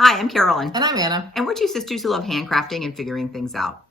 Hi, I'm Carolyn. And I'm Anna. And we're two sisters who love handcrafting and figuring things out.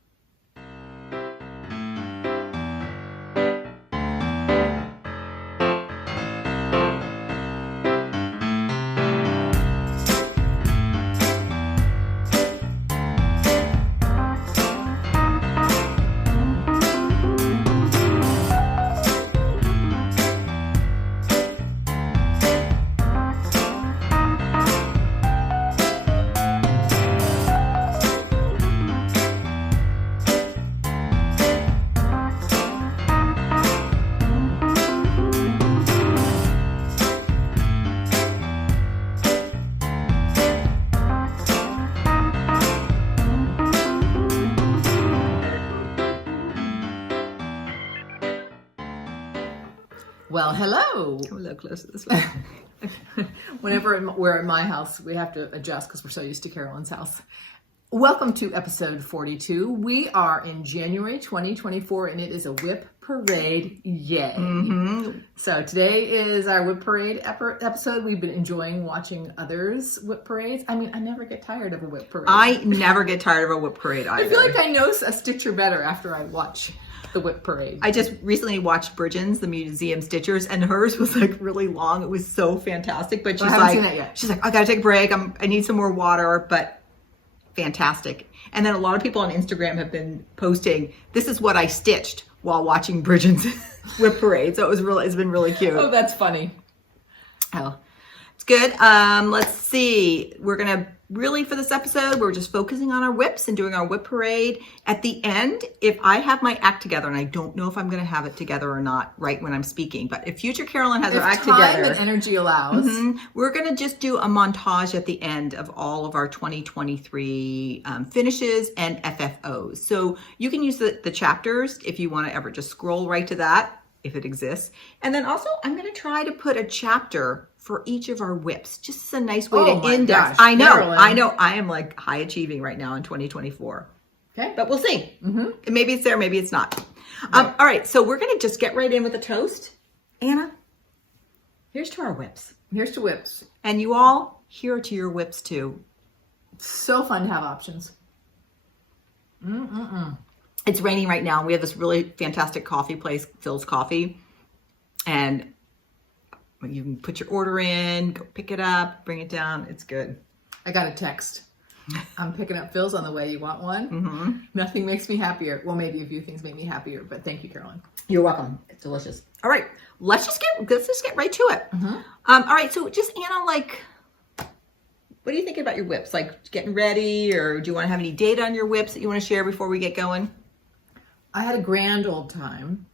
Well, hello. Come a little closer this way. Whenever we're at my house, we have to adjust because we're so used to Carolyn's house. Welcome to episode 42. We are in January 2024 and it is a WIP Parade. Yay. Mm-hmm. So today is our WIP Parade episode. We've been enjoying watching others' WIP parades. I mean, I never get tired of a WIP parade. I never get tired of a WIP parade either. I feel like I know a stitcher better after I watch the WIP Parade. I just recently watched Bridgen's, the museum stitchers, and hers was like really long. It was so fantastic. But I haven't seen that yet. She's like, I gotta take a break. I need some more water, but fantastic. And then a lot of people on Instagram have been posting, this is what I stitched while watching Bridgen's WIP Parade. So it's been really cute. Oh, that's funny. Oh, it's good. Let's see. We're going to really, for this episode, we're just focusing on our WIPs and doing our WIP Parade. At the end, if I have my act together, and I don't know if I'm going to have it together or not right when I'm speaking, but if future Carolyn has her act together. If time and energy allows. We're going to just do a montage at the end of all of our 2023 finishes and FFOs. So you can use the chapters if you want to ever just scroll right to that, if it exists. And then also, I'm going to try to put a chapter for each of our WIPs. Just a nice way to index. Gosh, I know. Carolyn. I am like high achieving right now in 2024. Okay. But we'll see. Maybe it's there, maybe it's not. All right, so we're going to just get right in with the toast. Anna, here's to our WIPs. Here's to WIPs. And you all, here are to your WIPs too. So fun to have options. It's raining right now. We have this really fantastic coffee place, Phil's Coffee. And you can put your order in, go pick it up, bring it down. It's good. I got a text. I'm picking up Phil's on the way. You want one? Nothing makes me happier. Well, maybe a few things make me happier, but thank you, Carolyn. You're welcome. It's delicious. All right, let's just get right to it. All right, so just Anna, like, what are you thinking about your WIPs? Like getting ready, or do you want to have any data on your WIPs that you want to share before we get going? I had a grand old time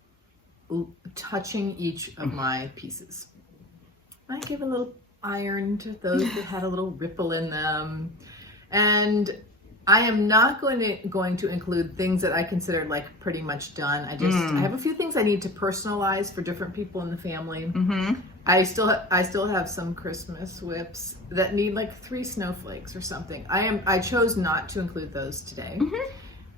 touching each of my pieces. I gave a little iron to those that had a little ripple in them. And I am not going to include things that I consider like pretty much done. I have a few things I need to personalize for different people in the family. I still have some Christmas WIPs that need like 3 snowflakes or something. I chose not to include those today.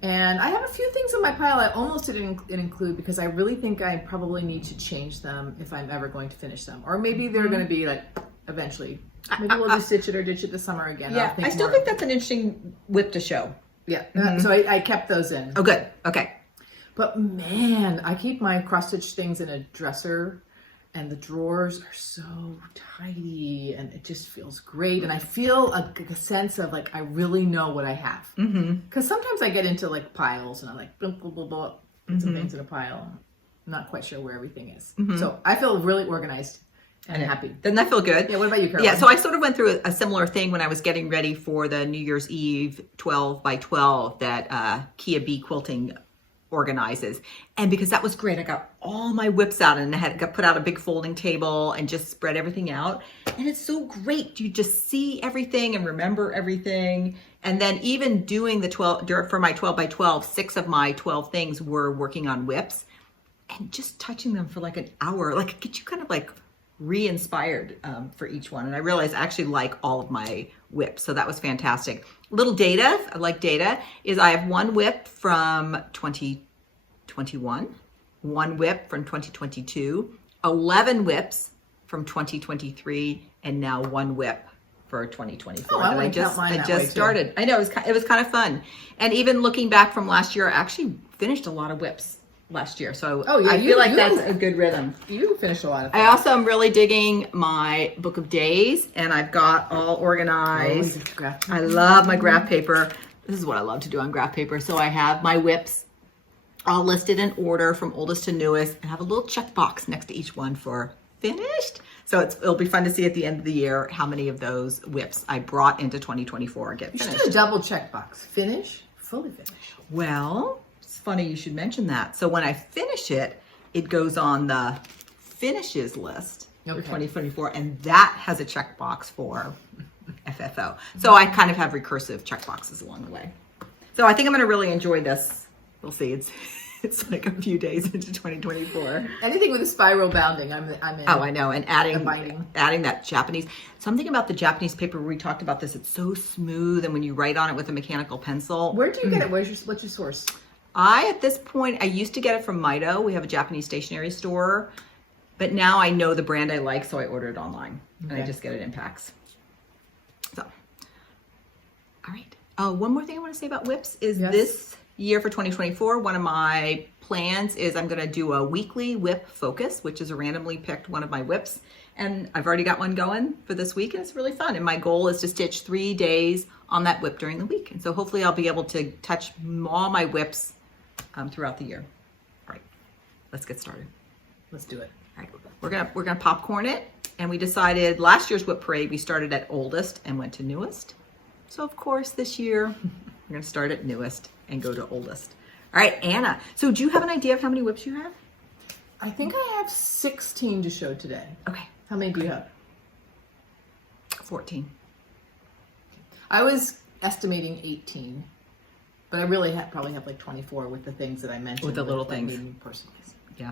And I have a few things in my pile I almost didn't include because I really think I probably need to change them if I'm ever going to finish them. Or maybe they're going to be like eventually. Maybe we'll just stitch it or ditch it this summer again. Yeah, I still think that's an interesting WIP to show. Yeah, so I kept those in. Oh, good. Okay. But man, I keep my cross-stitch things in a dresser and the drawers are so tidy and it just feels great. And I feel a sense of like, I really know what I have. Because sometimes I get into like piles and I'm like, blah, blah, blah, blah, some things in a pile. I'm not quite sure where everything is. So I feel really organized and happy. Doesn't that feel good? Yeah, what about you, Carolyn? Yeah, so I sort of went through a similar thing when I was getting ready for the New Year's Eve 12 by 12 that Kia B Quilting organizes. And because that was great, I got all my WIPs out and I got put out a big folding table and just spread everything out. And it's so great. You just see everything and remember everything. And then even doing the 12, for my 12 by 12, 6 of my 12 things were working on WIPs. And just touching them for like an hour, like get you kind of like re-inspired for each one. And I realized I actually like all of my WIPs. So that was fantastic. Little data, I like data, is I have one WIP from 2021, one WIP from 2022, 11 WIPs from 2023, and now one WIP for 2024 Oh, I that wanna I just count mine that way, too. started. I know it was kind of fun, and even looking back from last year, I actually finished a lot of WIPs last year. So Oh, yeah, I you- feel like you- that's a good rhythm. You finished a lot of I things. also am really digging my book of days, and I've got all organized. I love my graph paper. This is what I love to do on graph paper. So I have my WIPs all listed in order from oldest to newest, and have a little checkbox next to each one for finished. So it'll be fun to see at the end of the year how many of those WIPs I brought into 2024 get You should finished. do a double checkbox. Finish, fully finish. Well, it's funny you should mention that. So when I finish it, it goes on the finishes list for Okay. 2024, and that has a checkbox for FFO. So I kind of have recursive checkboxes along the way. So I think I'm going to really enjoy this. We'll see. It's like a few days into 2024. Anything with a spiral bounding, I'm in. Oh, I know. And The binding. adding that Japanese, something about the Japanese paper, we talked about this, it's so smooth, and when you write on it with a mechanical pencil. Where do you get it? What's your source? At this point, I used to get it from Mido. We have a Japanese stationery store, but now I know the brand I like, so I order it online, and I Okay. just get it in packs. So, all right. Oh, one more thing I want to say about WIPs is Yes. this year for 2024, one of my plans is I'm going to do a weekly WIP focus, which is a randomly picked one of my WIPs. And I've already got one going for this week, and it's really fun. And my goal is to stitch 3 days on that WIP during the week. And so hopefully I'll be able to touch all my WIPs throughout the year. All right, let's get started. Let's do it. All right, we're gonna popcorn it. And we decided last year's WIP Parade, we started at oldest and went to newest. So of course this year, we're gonna start at newest and go to oldest. All right, Anna. So do you have an idea of how many WIPs you have? I think I have 16 to show today. Okay, How many do you have? 14. I was estimating 18, but I really probably have like 24 with the things that I mentioned. With the little like, things. being personalized. Yeah.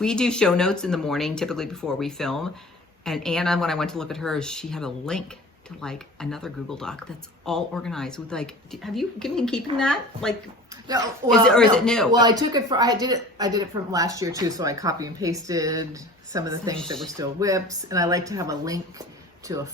We do show notes in the morning, typically before we film. And Anna, when I went to look at hers, she had a link to like another Google Doc that's all organized with like, have you been keeping that? Like, No, is it new? Well, I took it for I did it from last year too, so I copy and pasted some of the things that were still WIPs, and I like to have a link to a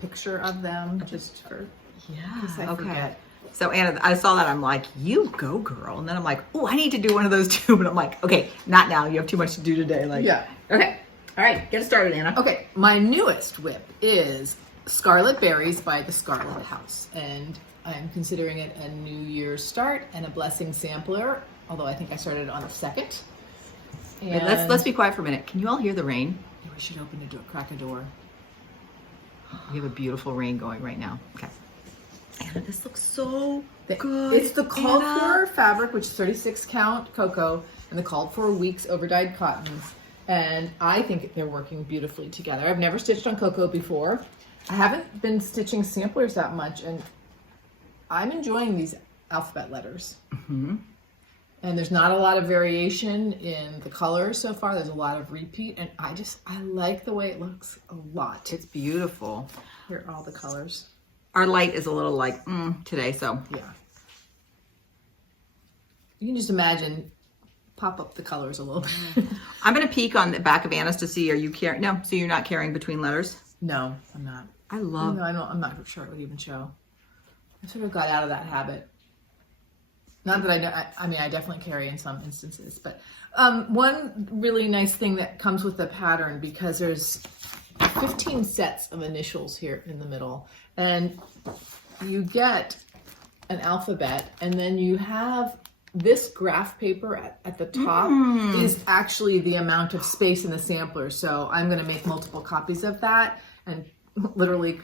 picture of them just for yeah, I forget. So Anna, I saw that. I'm like, you go girl. And then I'm like, oh, I need to do one of those too. But I'm like, okay, not now. You have too much to do today. Like, Yeah. Okay. All right. Get it started, Anna. Okay, my newest WIP is Scarlett Berries by the Scarlett House, and I'm considering it a New Year's start and a blessing sampler, although I think I started on the 2nd. Wait, let's be quiet for a minute. Can you all hear the rain? We should open the door, crack a door. We have a beautiful rain going right now. Okay. Anna, this looks so The- good. It's the called Anna. for fabric, which is 36 count cocoa, and the called for weeks overdyed cottons. And I think they're working beautifully together. I've never stitched on cocoa before. I haven't been stitching samplers that much, and I'm enjoying these alphabet letters. Mm-hmm. And there's not a lot of variation in the colors so far. There's a lot of repeat, and I like the way it looks a lot. It's beautiful. Here are all the colors. Our light is a little like today, so Yeah. You can just imagine, pop up the colors a little bit. I'm gonna peek on the back of Anna's to see. Are you carrying? No, so you're not carrying between letters. No, I'm not. I love. No, I'm not sure it would even show. I sort of got out of that habit. Not that I know, I mean, I definitely carry in some instances, but one really nice thing that comes with the pattern, because there's 15 sets of initials here in the middle, and you get an alphabet, and then you have this graph paper at the top is actually the amount of space in the sampler. So I'm going to make multiple copies of that and literally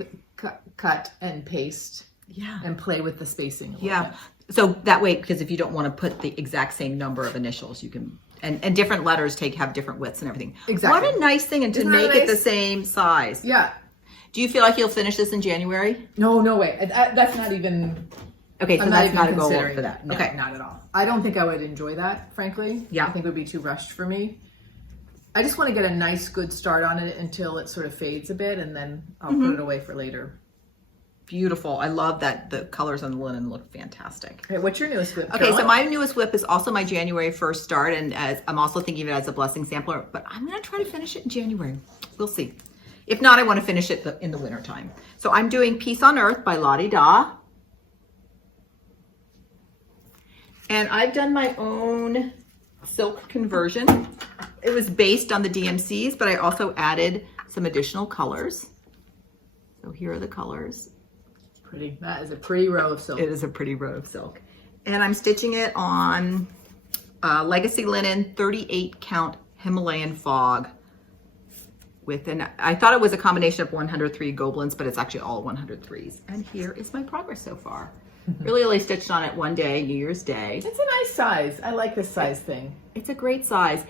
cut and paste. Yeah. And play with the spacing a little Yeah. bit. So that way, because if you don't want to put the exact same number of initials, you can, and different letters have different widths and everything. Exactly. What a nice thing, and to Isn't that make it the nice? same size. Yeah. Do you feel like you'll finish this in January? No way. That's not even. Okay, so I'm that's even not a goal considering for that. No, Okay. not at all. I don't think I would enjoy that, frankly. Yeah. I think it would be too rushed for me. I just want to get a nice, good start on it until it sort of fades a bit, and then I'll put it away for later. Beautiful. I love that the colors on the linen look fantastic. Okay, what's your newest WIP? Okay, so Carolyn? my newest WIP is also my January 1st start, and I'm also thinking of it as a blessing sampler, but I'm going to try to finish it in January. We'll see. If not, I want to finish it in the winter time. So I'm doing Peace on Earth by Lottie Da. And I've done my own silk conversion. It was based on the DMCs, but I also added some additional colors. So here are the colors. Pretty. That is a pretty row of silk. It is a pretty row of silk. And I'm stitching it on Legacy Linen 38 count Himalayan Fog with I thought it was a combination of 103 Goblins, but it's actually all 103s. And here is my progress so far. Really only stitched on it one day, New Year's Day. It's a nice size. I like this size thing. It's a great size.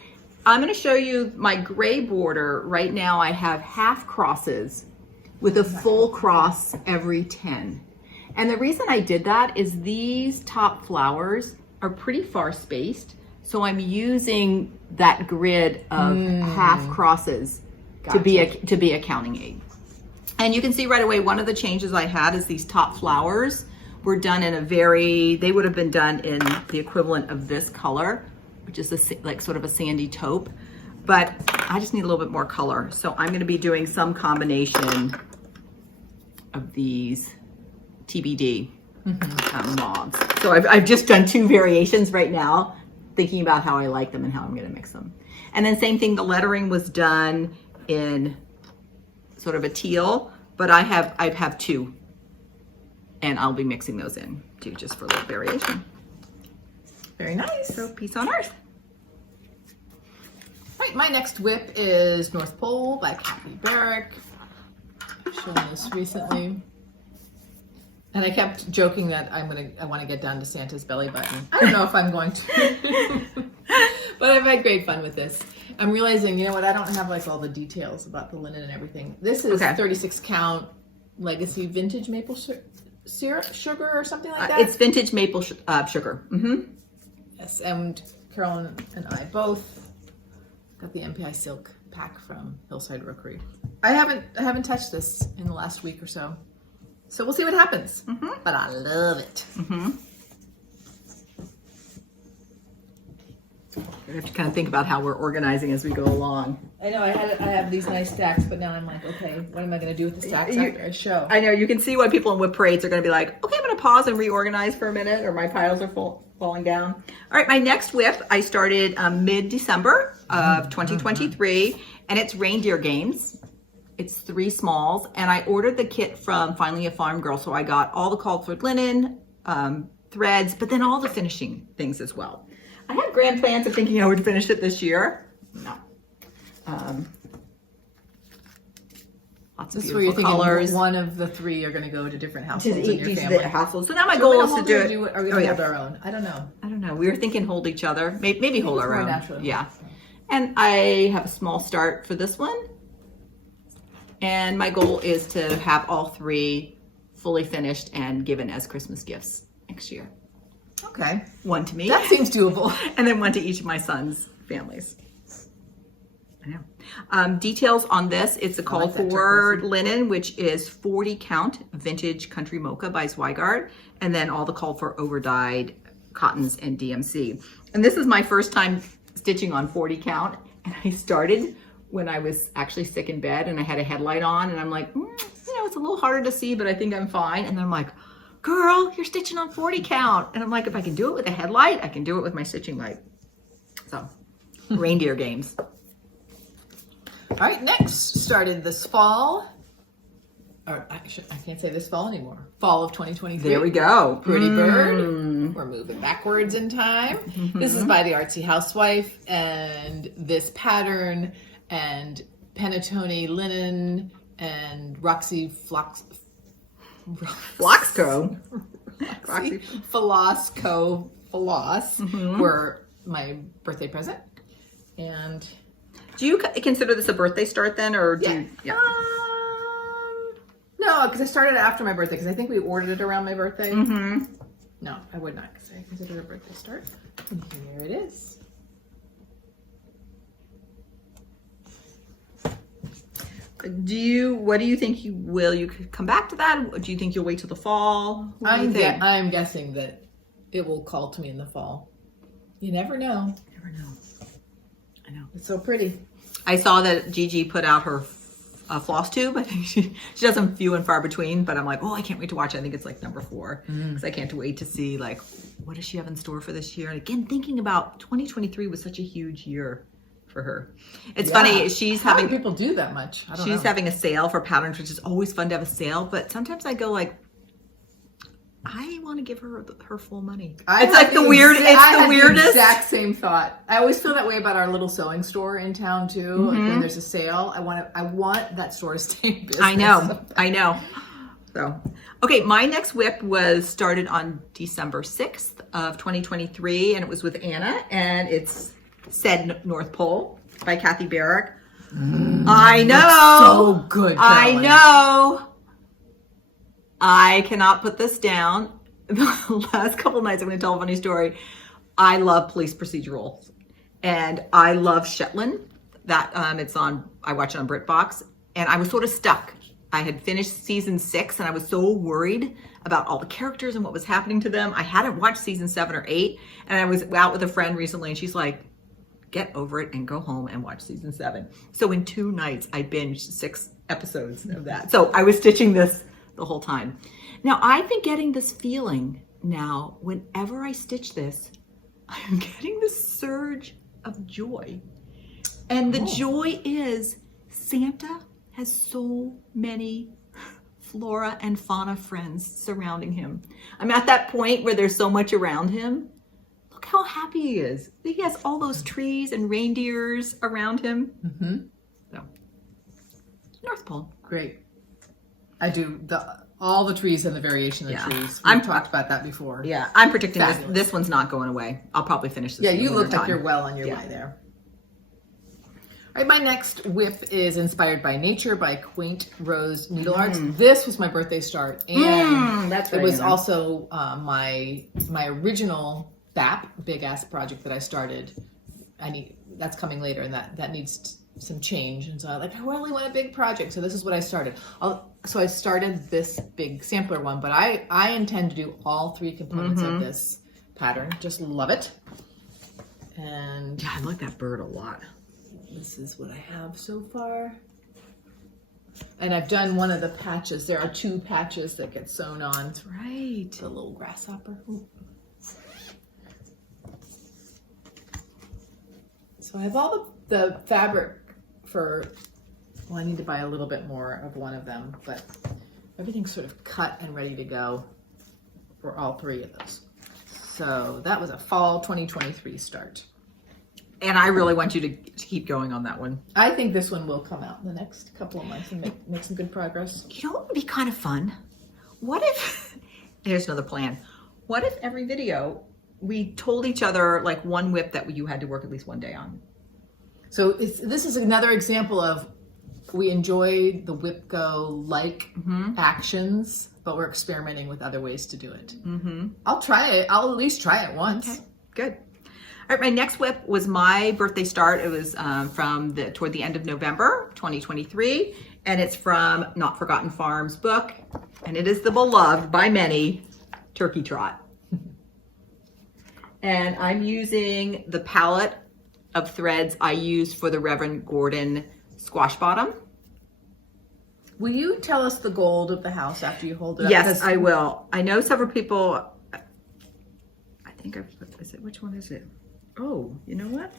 I'm going to show you my gray border. Right now I have half crosses with a full cross every 10. And the reason I did that is these top flowers are pretty far spaced. So I'm using that grid of half crosses to be a counting aid. And you can see right away, one of the changes I had is these top flowers were done in they would have been done in the equivalent of this color, which is like sort of a sandy taupe, but I just need a little bit more color. So I'm going to be doing some combination of these TBD moths. So I've just done 2 variations right now, thinking about how I like them and how I'm going to mix them. And then same thing, the lettering was done in sort of a teal, but I have 2. And I'll be mixing those in too, just for a little variation. Very nice. So Peace on Earth. Right, my next WIP is North Pole by Kathy Barrick. I've shown this recently. And I kept joking that I want to get down to Santa's belly button. I don't know if I'm going to. But I've had great fun with this. I'm realizing, you know what, I don't have like all the details about the linen and everything. This is 36 count Legacy Vintage Maple Sugar or something like that? It's vintage maple sugar. Yes, and Carolyn and I both got the MPI silk pack from Hillside Rookery. I haven't touched this in the last week or so. So we'll see what happens. But I love it. We have to kind of think about how we're organizing as we go along. I know I have these nice stacks, but now I'm like, okay, what am I going to do with the stacks after I show? I know, you can see why people in WIP parades are going to be like, okay, I'm going to pause and reorganize for a minute, or my piles are falling down. All right, my next WIP I started mid-December of 2023, and it's Reindeer Games. It's 3 smalls, and I ordered the kit from Finally a Farm Girl, so I got all the called for linen, threads, but then all the finishing things as well. I had grand plans of thinking I would finish it this year. No. Lots of beautiful colors. One of the 3 are going to go to different households in your family. Households. So now my goal is to do it. Are we going to hold our own? I don't know. I don't know. We were thinking hold each other. Maybe hold our own. Natural. Yeah. And I have a small start for this one. And my goal is to have all 3 fully finished and given as Christmas gifts next year. Okay. 1 to me. That seems doable. And then 1 to each of my sons' families. I know. Details on this, it's a call for linen, which is 40 count vintage country mocha by Zweigart, and then all the call for overdyed cottons and DMC. And this is my first time stitching on 40 count, and I started when I was actually sick in bed and I had a headlight on, and I'm like, you know, it's a little harder to see, but I think I'm fine. And then I'm like, girl, you're stitching on 40 count. And I'm like, if I can do it with a headlight, I can do it with my stitching light. So, Reindeer Games. All right, next started this fall. Or I can't say this fall anymore. Fall of 2023. There we go. Pretty Bird. We're moving backwards in time. This is by the Artsy Housewife, and this pattern and Panettone linen and Roxy Floxco. Flossco Floss were my birthday present. And do you consider this a birthday start then, or do you? Yeah. No, because I started after my birthday, because I think we ordered it around my birthday. No, I would not consider it a birthday start. And here it is. What do you think you could come back to that? Do you think you'll wait till the fall? I'm guessing that it will call to me in the fall. You never know. Never know. I know. It's so pretty. I saw that Gigi put out her FlossTube. I think she does them few and far between, but I'm like, oh, I can't wait to watch it. I think it's like number 4 because I can't wait to see like what does she have in store for this year. And again, thinking about 2023 was such a huge year for her. It's funny. She's How having do people do that much? I don't know. she's having a sale for patterns, which is always fun to have a sale. But sometimes I go like, I want to give her her full money. It's like the weird. It's the weirdest. The exact same thought. I always feel that way about our little sewing store in town too. Like when there's a sale, I want that store to stay in business. I know. So, okay, my next WIP was started on December 6th of 2023, and it was with Anna, and it's Said North Pole by Kathy Barrick. I know. So good, Carolyn. I know. I cannot put this down. The last couple of nights, I'm going to tell a funny story. I love police procedurals, and I love Shetland. That it's on. I watch it on BritBox, and I was sort of stuck. I had finished season 6, and I was so worried about all the characters and what was happening to them. I hadn't watched season 7 or 8, and I was out with a friend recently, and she's like, "Get over it and go home and watch season 7." So in 2 nights, I binged 6 episodes of that. So I was stitching this the whole time. Now I've been getting this feeling now whenever I stitch this, I'm getting this surge of joy. And the joy is Santa has so many flora and fauna friends surrounding him. I'm at that point where there's so much around him. Look how happy he is. He has all those trees and reindeers around him. So, North Pole. Great. I do all the trees and the variation of the trees. I've talked about that before. Yeah, I'm predicting this one's not going away. I'll probably finish this. Yeah, you look like you're well on your way there. All right, my next WIP is Inspired by Nature by Quaint Rose Needle Arts. This was my birthday start, and it was also my original BAP, big ass project that I started. That's coming later, and that needs some change. And so I really want a big project, so this is what I started. So I started this big sampler one, but I intend to do all 3 components of this pattern. Just love it. And yeah, I like that bird a lot. This is what I have so far. And I've done one of the patches. There are 2 patches that get sewn on. That's right. The little grasshopper. Ooh. So I have all the fabric for, well, I need to buy a little bit more of one of them, but everything's sort of cut and ready to go for all 3 of those. So that was a fall 2023 start. And I really want you to keep going on that one. I think this one will come out in the next couple of months and make some good progress. You know what would be kind of fun? What if, here's another plan. What if every video we told each other like one WIP that you had to work at least one day on? So this is another example of we enjoy the WIP Go actions, but we're experimenting with other ways to do it. I'll try it. I'll at least try it once. Okay, good. All right, my next WIP was my birthday start. It was toward the end of November 2023, and it's from Not Forgotten Farms book, and it is the beloved by many Turkey Trot. And I'm using the palette of threads I used for the Reverend Gordon squash bottom. Will you tell us the gold of the house after you hold it up? Yes, I will. I know several people, I think which one is it? Oh, you know what?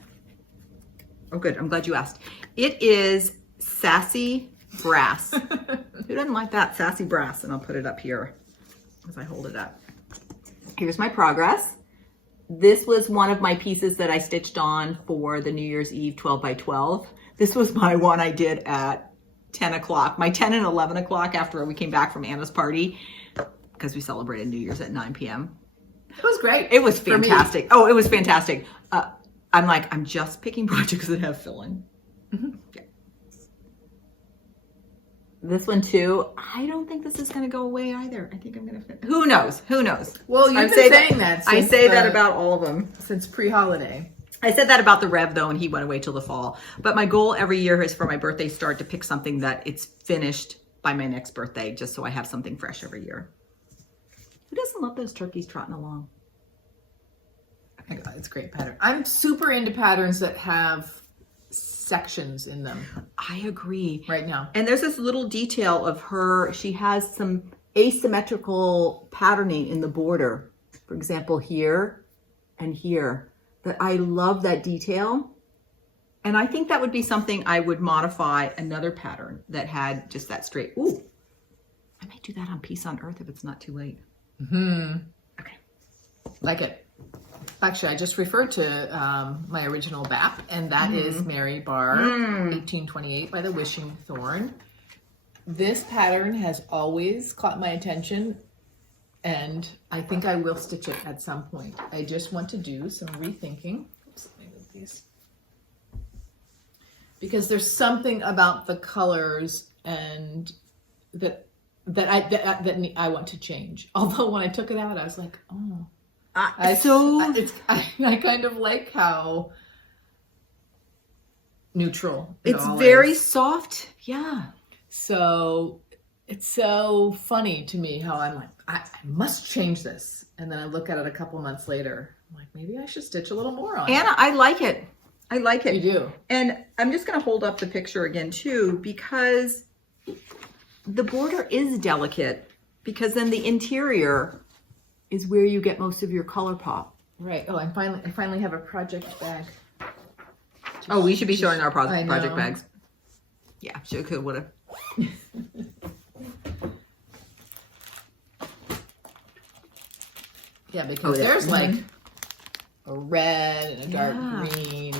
Oh, good. I'm glad you asked. It is Sassy Brass. Who doesn't like that? Sassy Brass. And I'll put it up here as I hold it up. Here's my progress. This was one of my pieces that I stitched on for the New Year's Eve 12 by 12. This was my one I did at 10 o'clock, my 10 and 11 o'clock after we came back from Anna's party, because we celebrated New Year's at 9 p.m. It was great. It was fantastic. Oh, it was fantastic. I'm just picking projects that have fill-in. Yeah. This one too, I don't think this is going to go away either. I think I'm going to Who knows? Who knows? Well, you've been saying that. I say that about all of them. Since pre-holiday. I said that about the Rev though, and he went away till the fall. But my goal every year is for my birthday start to pick something that it's finished by my next birthday, just so I have something fresh every year. Who doesn't love those turkeys trotting along? Oh my God, it's a great pattern. I'm super into patterns that have sections in them I agree. right now. And there's this little detail of her. She has some asymmetrical patterning in the border. For example, here and here. That I love that detail. And I think that would be something I would modify another pattern that had just that straight. Ooh, I might do that on Peace on Earth if it's not too late. Okay. Like it. Actually, I just referred to my original BAP, and that is Mary Barr, 1828 by the Wishing Thorn. This pattern has always caught my attention, and I think I will stitch it at some point. I just want to do some rethinking. Oops, let me move these. Because there's something about the colors and that I want to change. Although when I took it out, I was like, oh. I kind of like how neutral it's very soft. Yeah. So it's so funny to me how I'm like, I must change this. And then I look at it a couple months later. I'm like, maybe I should stitch a little more on Anna, I like it. I like it. You do. And I'm just going to hold up the picture again too, because the border is delicate, because then the interior is where you get most of your color pop. Right. Oh, I finally have a project bag. Oh, we should be showing our project bags. Yeah, should could would have. Yeah, because there's like a red and a dark green.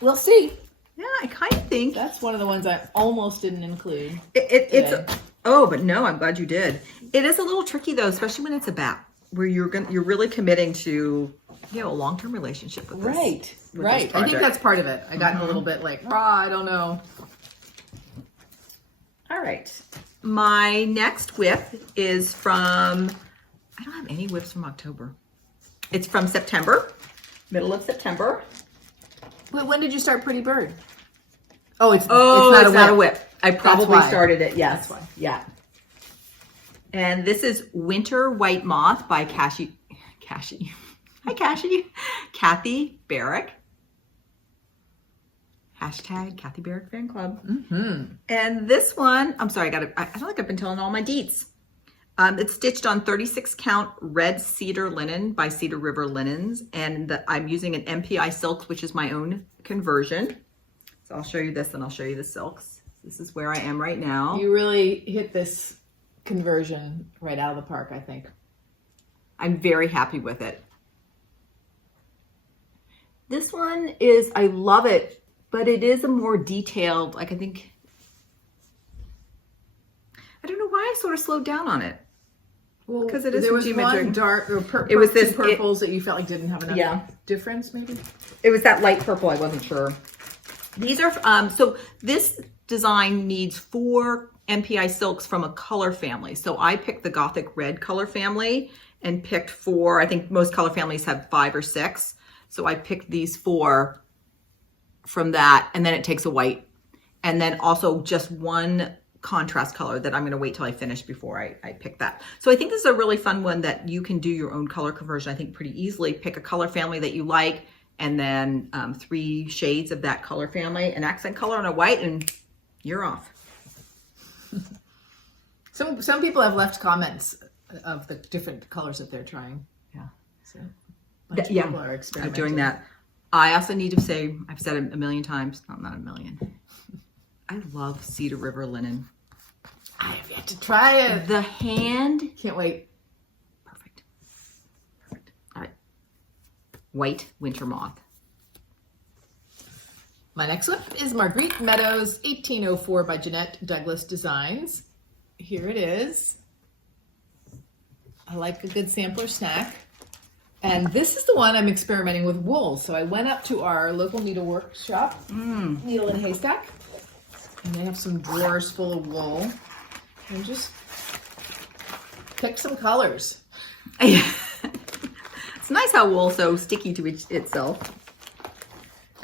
We'll see. Yeah, I kind of think That's one of the ones I almost didn't include. it's. Oh, but no, I'm glad you did. It is a little tricky though, especially when it's a BAP, where you're really committing to a long-term relationship with this. Right. with Right. this I think project. that's part of it. I got a little bit like, I don't know. All right. My next WIP is from, I don't have any WIPs from October. It's from September, middle of September. Wait, when did you start Pretty Bird? Oh, it's not a WIP. I probably why. started it. Yes. That's why. Yeah. And this is Winter White Moth by Cassie. Hi, Cassie. Kathy Barrick. Hashtag Kathy Barrick Fan Club. And this one, I'm sorry, I don't think I've been telling all my deets. It's stitched on 36 count red cedar linen by Cedar River Linens. And I'm using an MPI silks, which is my own conversion. So I'll show you this and I'll show you the silks. This is where I am right now. You really hit this conversion right out of the park, I think. I'm very happy with it. This one is, I love it, but it is a more detailed, like I think, I don't know why I sort of slowed down on it. Well, because it is there was geometric. one dark or It was this- two purples that you felt like didn't have enough difference, maybe? It was that light purple, I wasn't sure. These are, so this design needs 4 MPI silks from a color family. So I picked the Gothic Red color family and picked 4, I think most color families have 5 or 6. So I picked these 4 from that, and then it takes a white. And then also just one contrast color that I'm going to wait till I finish before I pick that. So I think this is a really fun one that you can do your own color conversion, I think, pretty easily. Pick a color family that you like, and then 3 shades of that color family, an accent color and a white, and you're off. Some people have left comments of the different colors that they're trying. Yeah. So a bunch of people are I'm experimenting. doing that. I also need to say, I've said it a million times, not a million. I love Cedar River linen. I have yet to try it. The hand. Can't wait. Perfect. All right. White Winter Moth. My next one is Margreat Meadows, 1804 by Jeanette Douglas Designs. Here it is. I like a good sampler snack. And this is the one I'm experimenting with wool. So I went up to our local needlework shop, Needle and Haystack, and they have some drawers full of wool. And just pick some colors. It's nice how wool's so sticky to itself.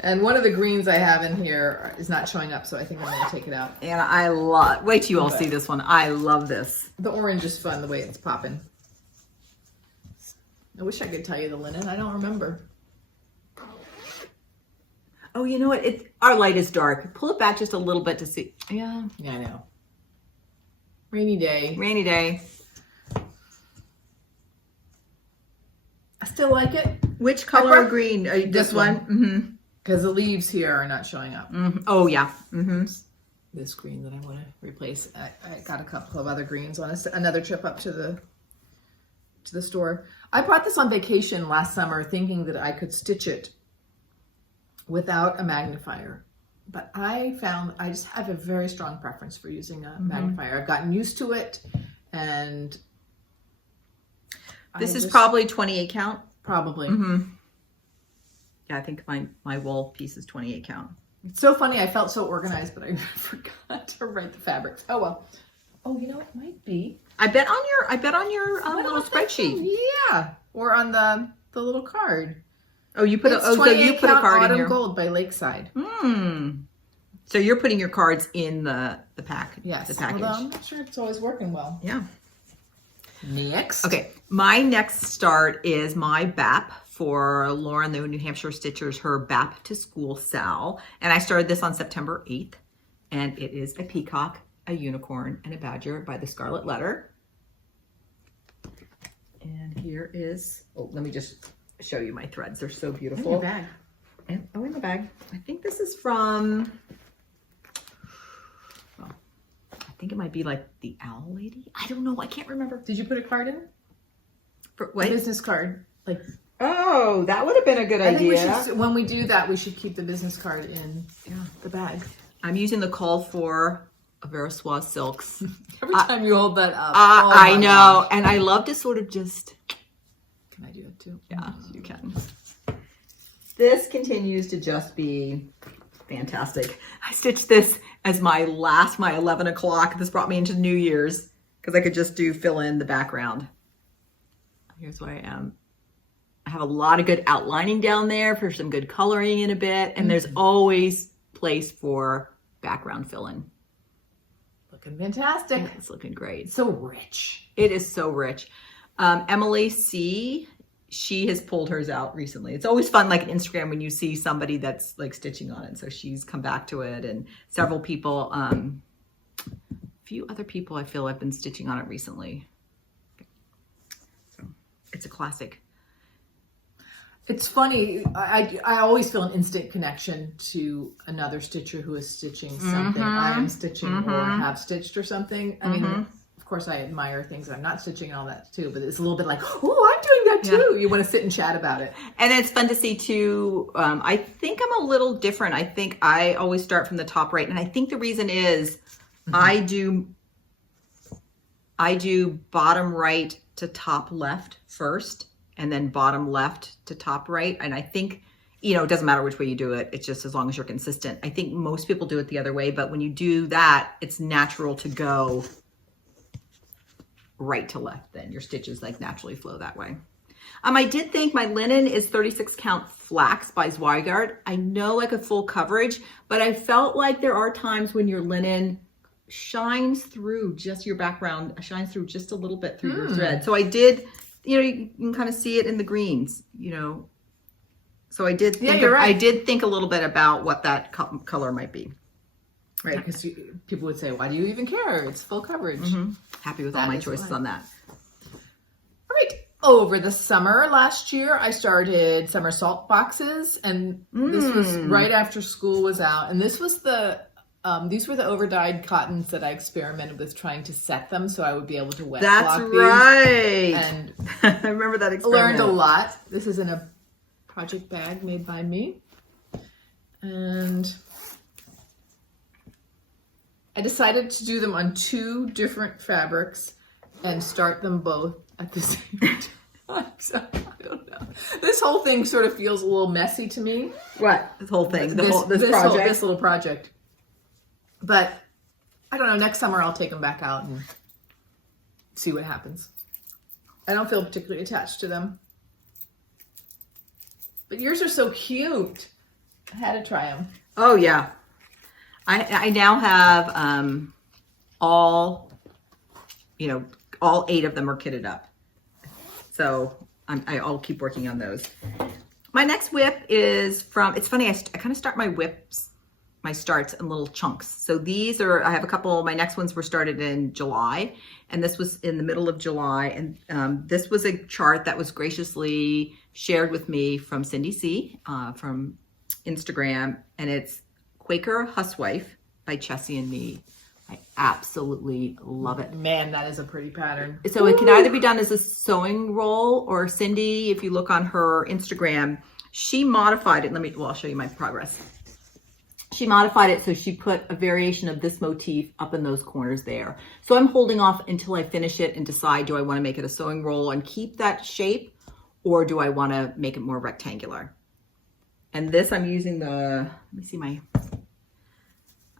And one of the greens I have in here is not showing up, so I think I'm going to take it out. And I love, wait till you all see this one. I love this. The orange is fun, the way it's popping. I wish I could tell you the linen. I don't remember. Oh, you know what? Our light is dark. Pull it back just a little bit to see. Yeah. Yeah, I know. Rainy day. Rainy day. I still like it. Which color of green? This one? Mm-hmm. Because the leaves here are not showing up. Mm-hmm. Oh, yeah. Mm-hmm. This green that I want to replace. I got a couple of other greens on another trip up to the store. I brought this on vacation last summer thinking that I could stitch it without a magnifier. But I found I just have a very strong preference for using a magnifier. I've gotten used to it, and this is probably 28 count. Probably. Mm-hmm. Yeah, I think my wool piece is 28 count. It's so funny. I felt so organized, but I forgot to write the fabrics. Oh well. Oh, you know it might be. I bet on your little spreadsheet. Yeah, or on the little card. Oh, you put so you put a card in your Gold by Lakeside. So you're putting your cards in the pack. Yes. The package. Although I'm not sure it's always working well. Yeah. Next. Okay, my next start is my BAP for Lauren, the New Hampshire Stitchers, her BAP to School Sal. And I started this on September 8th. And it is a peacock, a unicorn, and a badger by the Scarlet Letter. And here is, let me just show you my threads. They're so beautiful. In your bag. And, in the bag. I think this is from, I think it might be like the Owl Lady. I don't know. I can't remember. Did you put a card in? For what? A business card. Like. Oh, that would have been a good idea. I think when we do that, we should keep the business card in the bag. I'm using the Call for Veriswa Silks. Every time you hold that up. I know. Gosh. And I love to sort of just... Can I do it too? Yeah, you can. This continues to just be fantastic. I stitched this as my 11 o'clock. This brought me into New Year's because I could just fill in the background. Here's where I am. I have a lot of good outlining down there for some good coloring in a bit. And there's always place for background fill-in. Looking fantastic. Yeah, it's looking great. So rich. It is so rich. Emily C., she has pulled hers out recently. It's always fun, like Instagram, when you see somebody that's like stitching on it. So she's come back to it, and several people, a few other people I feel have been stitching on it recently. So it's a classic. It's funny. I always feel an instant connection to another stitcher who is stitching something I am stitching or have stitched or something. I mean, of course, I admire things I'm not stitching and all that too, but it's a little bit like, oh, I'm doing that too. Yeah. You want to sit and chat about it. And it's fun to see too. I think I'm a little different. I think I always start from the top right. And I think the reason is I do bottom right to top left first, and then bottom left to top right. And I think, it doesn't matter which way you do it. It's just as long as you're consistent. I think most people do it the other way, but when you do that, it's natural to go right to left. Then your stitches like naturally flow that way. I did think my linen is 36 count flax by Zweigart. I know like a full coverage, but I felt like there are times when your linen shines through just your background, shines through just a little bit through your thread. So I did, you can kind of see it in the greens, So I did think, I did think a little bit about what that color might be. Right, because people would say, why do you even care? It's full coverage. Happy with all my choices on that. All right. Over the summer last year, I started summer salt boxes, and this was right after school was out. And this was these were the overdyed cottons that I experimented with trying to set them so I would be able to wet block these. That's right. And I remember that experiment. Learned a lot. This is in a project bag made by me. And I decided to do them on 2 different fabrics and start them both at the same time. So I don't know. This whole thing sort of feels a little messy to me. What? This whole thing? This little project. But I don't know. Next summer I'll take them back out and see what happens. I don't feel particularly attached to them. But yours are so cute. I had to try them. Oh, yeah. I now have all 8 of them are kitted up. So I'll keep working on those. My next WIP is from, it's funny, I kind of start my WIPs, my starts in little chunks. So these are, I have a couple, my next ones were started in July, and this was in the middle of July. And this was a chart that was graciously shared with me from Cindy C. From Instagram, and it's Quaker Huswife by Chessie and Me. I absolutely love it. Man, that is a pretty pattern. So it can either be done as a sewing roll, or Cindy, if you look on her Instagram, she modified it. I'll show you my progress. She modified it so she put a variation of this motif up in those corners there. So I'm holding off until I finish it and decide, do I want to make it a sewing roll and keep that shape, or do I want to make it more rectangular? And this I'm using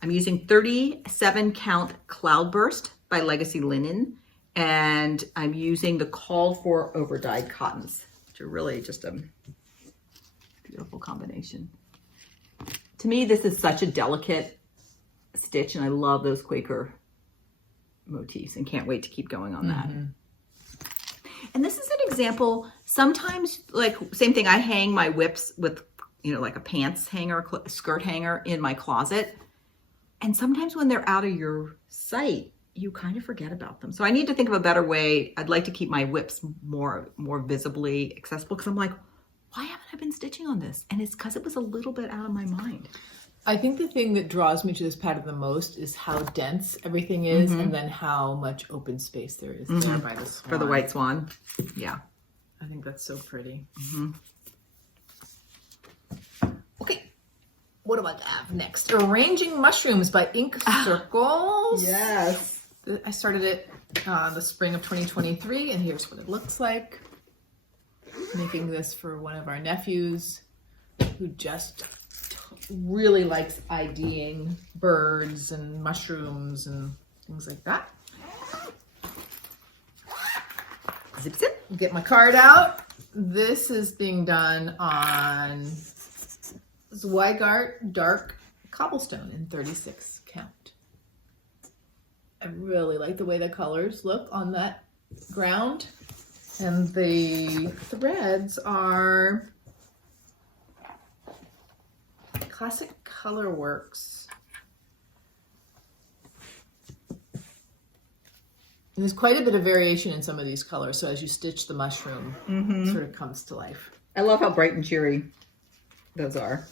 I'm using 37 count Cloudburst by Legacy Linen, and I'm using the called for over dyed cottons, which are really just a beautiful combination. To me, this is such a delicate stitch, and I love those Quaker motifs and can't wait to keep going on that. And this is an example, sometimes, like, same thing, I hang my WIPs with, like a pants hanger, skirt hanger in my closet. And sometimes when they're out of your sight, you kind of forget about them. So I need to think of a better way. I'd like to keep my WIPs more visibly accessible, because I'm like, why haven't I been stitching on this? And it's because it was a little bit out of my mind. I think the thing that draws me to this pattern the most is how dense everything is, and then how much open space there is there by the swan. For the white swan. Yeah. I think that's so pretty. Okay. What do I have next? Arranging Mushrooms by Ink Circles. Yes. I started it the spring of 2023, and here's what it looks like. Making this for one of our nephews who just really likes IDing birds and mushrooms and things like that. Zip, zip. Get my card out. This is being done on Zweigart Dark Cobblestone in 36 count. I really like the way the colors look on that ground. And the threads are Classic Color Works. And there's quite a bit of variation in some of these colors, so as you stitch the mushroom, it sort of comes to life. I love how bright and cheery those are.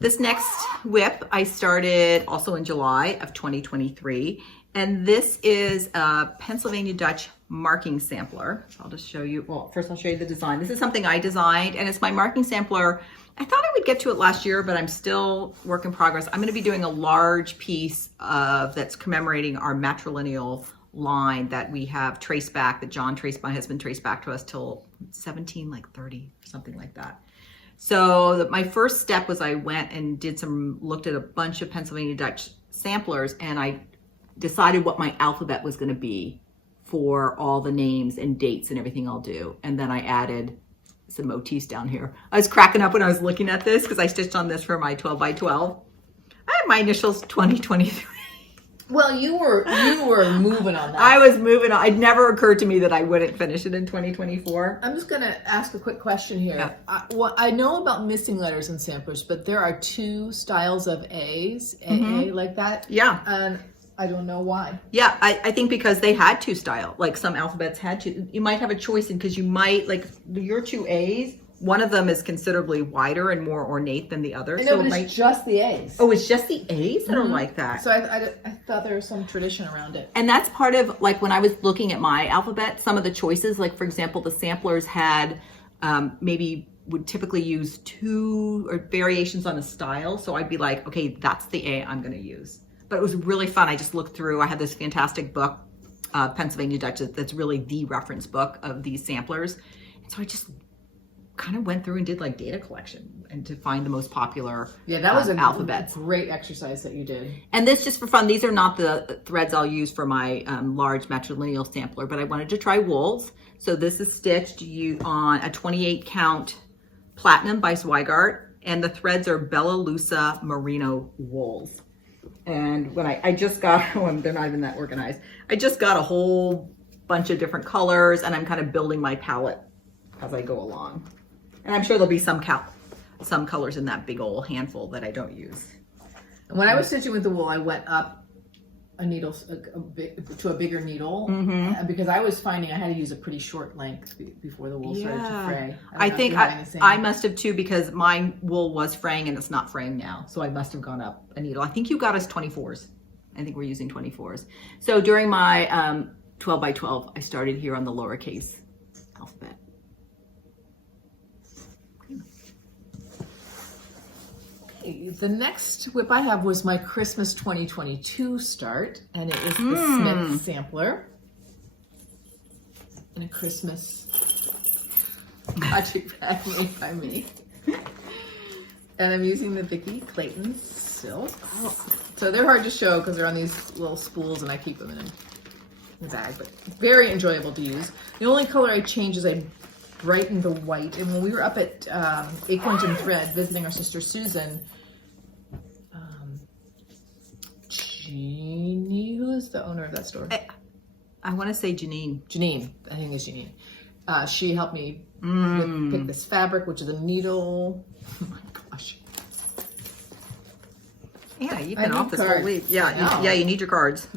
This next WIP I started also in July of 2023, and this is a Pennsylvania Dutch marking sampler. So I'll just show you, well, first I'll show you the design. This is something I designed, and it's my marking sampler. I thought I would get to it last year, but I'm still work in progress. I'm gonna be doing a large piece that's commemorating our matrilineal line that we have traced back, that John traced, my husband traced back to us till 1730, something like that. So my first step was I went and looked at a bunch of Pennsylvania Dutch samplers, and I decided what my alphabet was going to be for all the names and dates and everything I'll do. And then I added some motifs down here. I was cracking up when I was looking at this because I stitched on this for my 12 by 12. I have my initials 2023. Well, you were moving on that. I was moving on. It never occurred to me that I wouldn't finish it in 2024. I'm just going to ask a quick question here. Yeah. I know about missing letters in samplers, but there are two styles of A's, AA like that. Yeah. And I don't know why. Yeah, I think because they had two style. Like some alphabets had two. You might have a choice because you might, like your two A's, one of them is considerably wider and more ornate than the other. No, but it's just the A's. Oh, it's just the A's that are like that. So I thought there was some tradition around it. And that's part of, like, when I was looking at my alphabet, some of the choices, like, for example, the samplers had maybe would typically use two or variations on a style. So I'd be like, okay, that's the A I'm going to use. But it was really fun. I just looked through. I had this fantastic book, Pennsylvania Dutch, that's really the reference book of these samplers. And so I just kind of went through and did like data collection and to find the most popular that was alphabets. A great exercise that you did. And this just for fun. These are not the threads I'll use for my large matrilineal sampler, but I wanted to try wools. So this is stitched on a 28 count platinum by Zweigart, and the threads are Bella Lusa merino wools. And when I just got, they're not even that organized. I just got a whole bunch of different colors, and I'm kind of building my palette as I go along. And I'm sure there'll be some colors in that big old handful that I don't use. When I was stitching with the wool, I went up a needle to a bigger needle because I was finding I had to use a pretty short length before the wool started to fray. I think I must have too, because my wool was fraying and it's not fraying now. So I must have gone up a needle. I think you got us 24s. I think we're using 24s. So during my 12 by 12, I started here on the lowercase alphabet. The next WIP I have was my Christmas 2022 start, and it is the Smith sampler in a Christmas project bag made by me. And I'm using the Vicki Clayton silk. So they're hard to show because they're on these little spools, and I keep them in the bag, but very enjoyable to use. The only color I changed is I brightened the white. And when we were up at Acorns and Thread visiting our sister Susan, Jeannie, who is the owner of that store? I want to say Janine. Janine, I think it's Janine. She helped me pick this fabric, which is a needle. Oh my gosh. Yeah, you've been off this whole week. Yeah, you need your cards.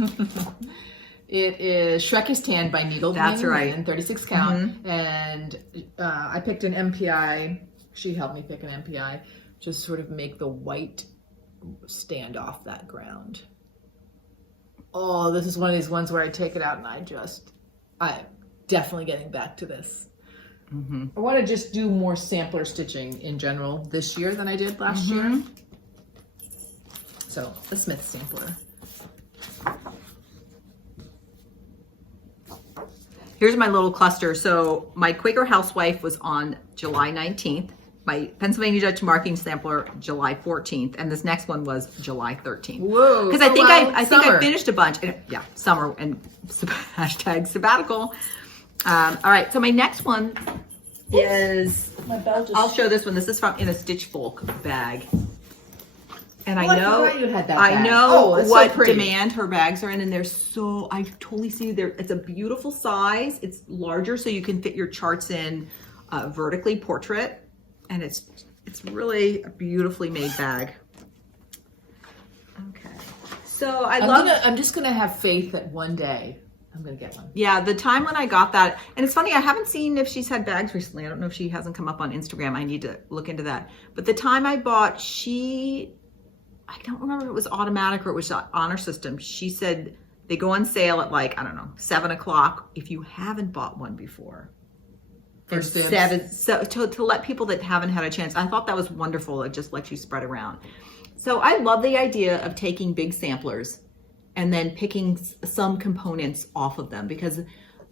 It is Shrek is Tanned by Needle. That's right. And 36 count. And I picked an MPI. She helped me pick an MPI. Just sort of make the white stand off that ground. Oh, this is one of these ones where I take it out and I'm definitely getting back to this. I want to just do more sampler stitching in general this year than I did last year. So the Smith sampler. Here's my little cluster. So my Quaker Huswife was on July 19th. My Pennsylvania Dutch marking sampler, July 14th. And this next one was July 13th. Whoa. Because I think I finished a bunch. Yeah, summer and hashtag sabbatical. All right, so my next one is, I'll show this one. This is from in a Stitch Folk bag. And I know what demand her bags are in, and they're so, I totally see there. It's a beautiful size. It's larger, so you can fit your charts in vertically, portrait, and it's really a beautifully made bag. Okay, so I'm just gonna have faith that one day I'm gonna get one. Yeah, the time when I got that, and it's funny, I haven't seen if she's had bags recently. I don't know if she hasn't come up on Instagram. I need to look into that. But the time I bought, I don't remember if it was automatic or it was honor system. She said they go on sale at like, I don't know, 7 o'clock. If you haven't bought one before. There's 7, so to let people that haven't had a chance. I thought that was wonderful. It just lets you spread around. So I love the idea of taking big samplers and then picking some components off of them, because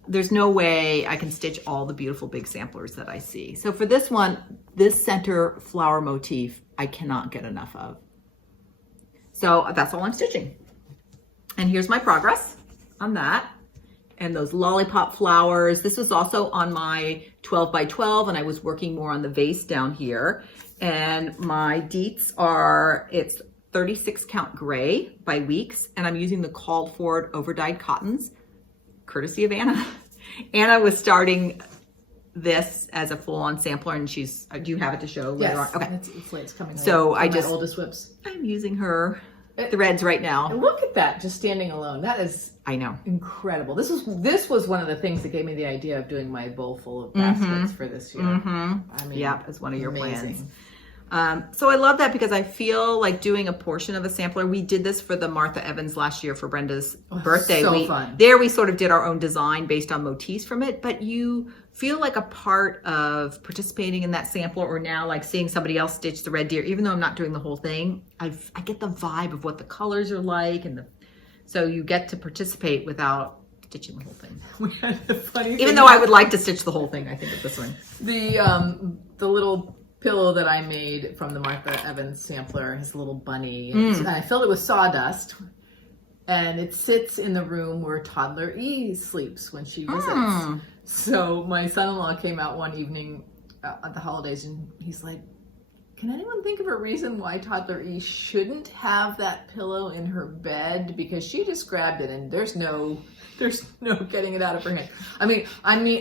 there's no way I can stitch all the beautiful big samplers that I see. So for this one, this center flower motif, I cannot get enough of. So that's all I'm stitching. And here's my progress on that. And those lollipop flowers. This was also on my 12 by 12, and I was working more on the vase down here. And my deets are, it's 36 count gray by Weeks, and I'm using the called for overdyed cottons, courtesy of Anna. Anna was starting this as a full-on sampler, and she's, do you have it to show later on? Okay. It's coming. So I just, oldest WIPs. I'm using her threads right now. And look at that, just standing alone. That is, I know, incredible. This was one of the things that gave me the idea of doing my bowl full of baskets for this year. I mean, yeah, as one of your plans. So I love that, because I feel like doing a portion of a sampler. We did this for the Martha Evans last year for Brenda's birthday. So fun. There we sort of did our own design based on motifs from it, but you feel like a part of participating in that sampler, or now like seeing somebody else stitch the red deer. Even though I'm not doing the whole thing, I get the vibe of what the colors are like, and so you get to participate without stitching the whole thing. We had a funny Even though I would like to stitch the whole thing, I think, with this one. The little pillow that I made from the Martha Evans sampler, his little bunny, and I filled it with sawdust, and it sits in the room where toddler E sleeps when she visits. So my son-in-law came out one evening at the holidays, and he's like, can anyone think of a reason why toddler E shouldn't have that pillow in her bed? Because she just grabbed it and there's no getting it out of her hand. I mean,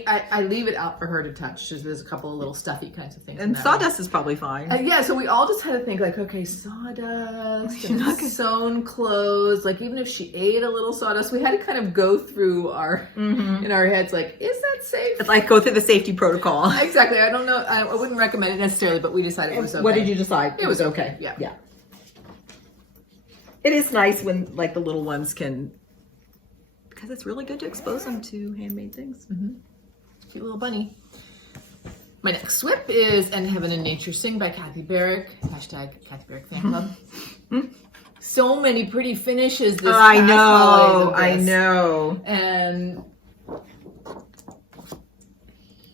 I leave it out for her to touch. There's a couple of little stuffy kinds of things. And sawdust is probably fine. Yeah, so we all just had to think like, okay, sawdust, and sewn clothes. Like even if she ate a little sawdust, we had to kind of go through our in our heads like, is that safe? It's like go through the safety protocol. Exactly. I don't know. I wouldn't recommend it necessarily, but we decided it was okay. What did you decide? It was okay. Yeah. Yeah. It is nice when like the little ones can, because it's really good to expose them to handmade things. Cute little bunny. My next WIP is And Heaven and Nature Sing by Kathy Barrick. Hashtag kathybarrickfanclub. So many pretty finishes this I know. And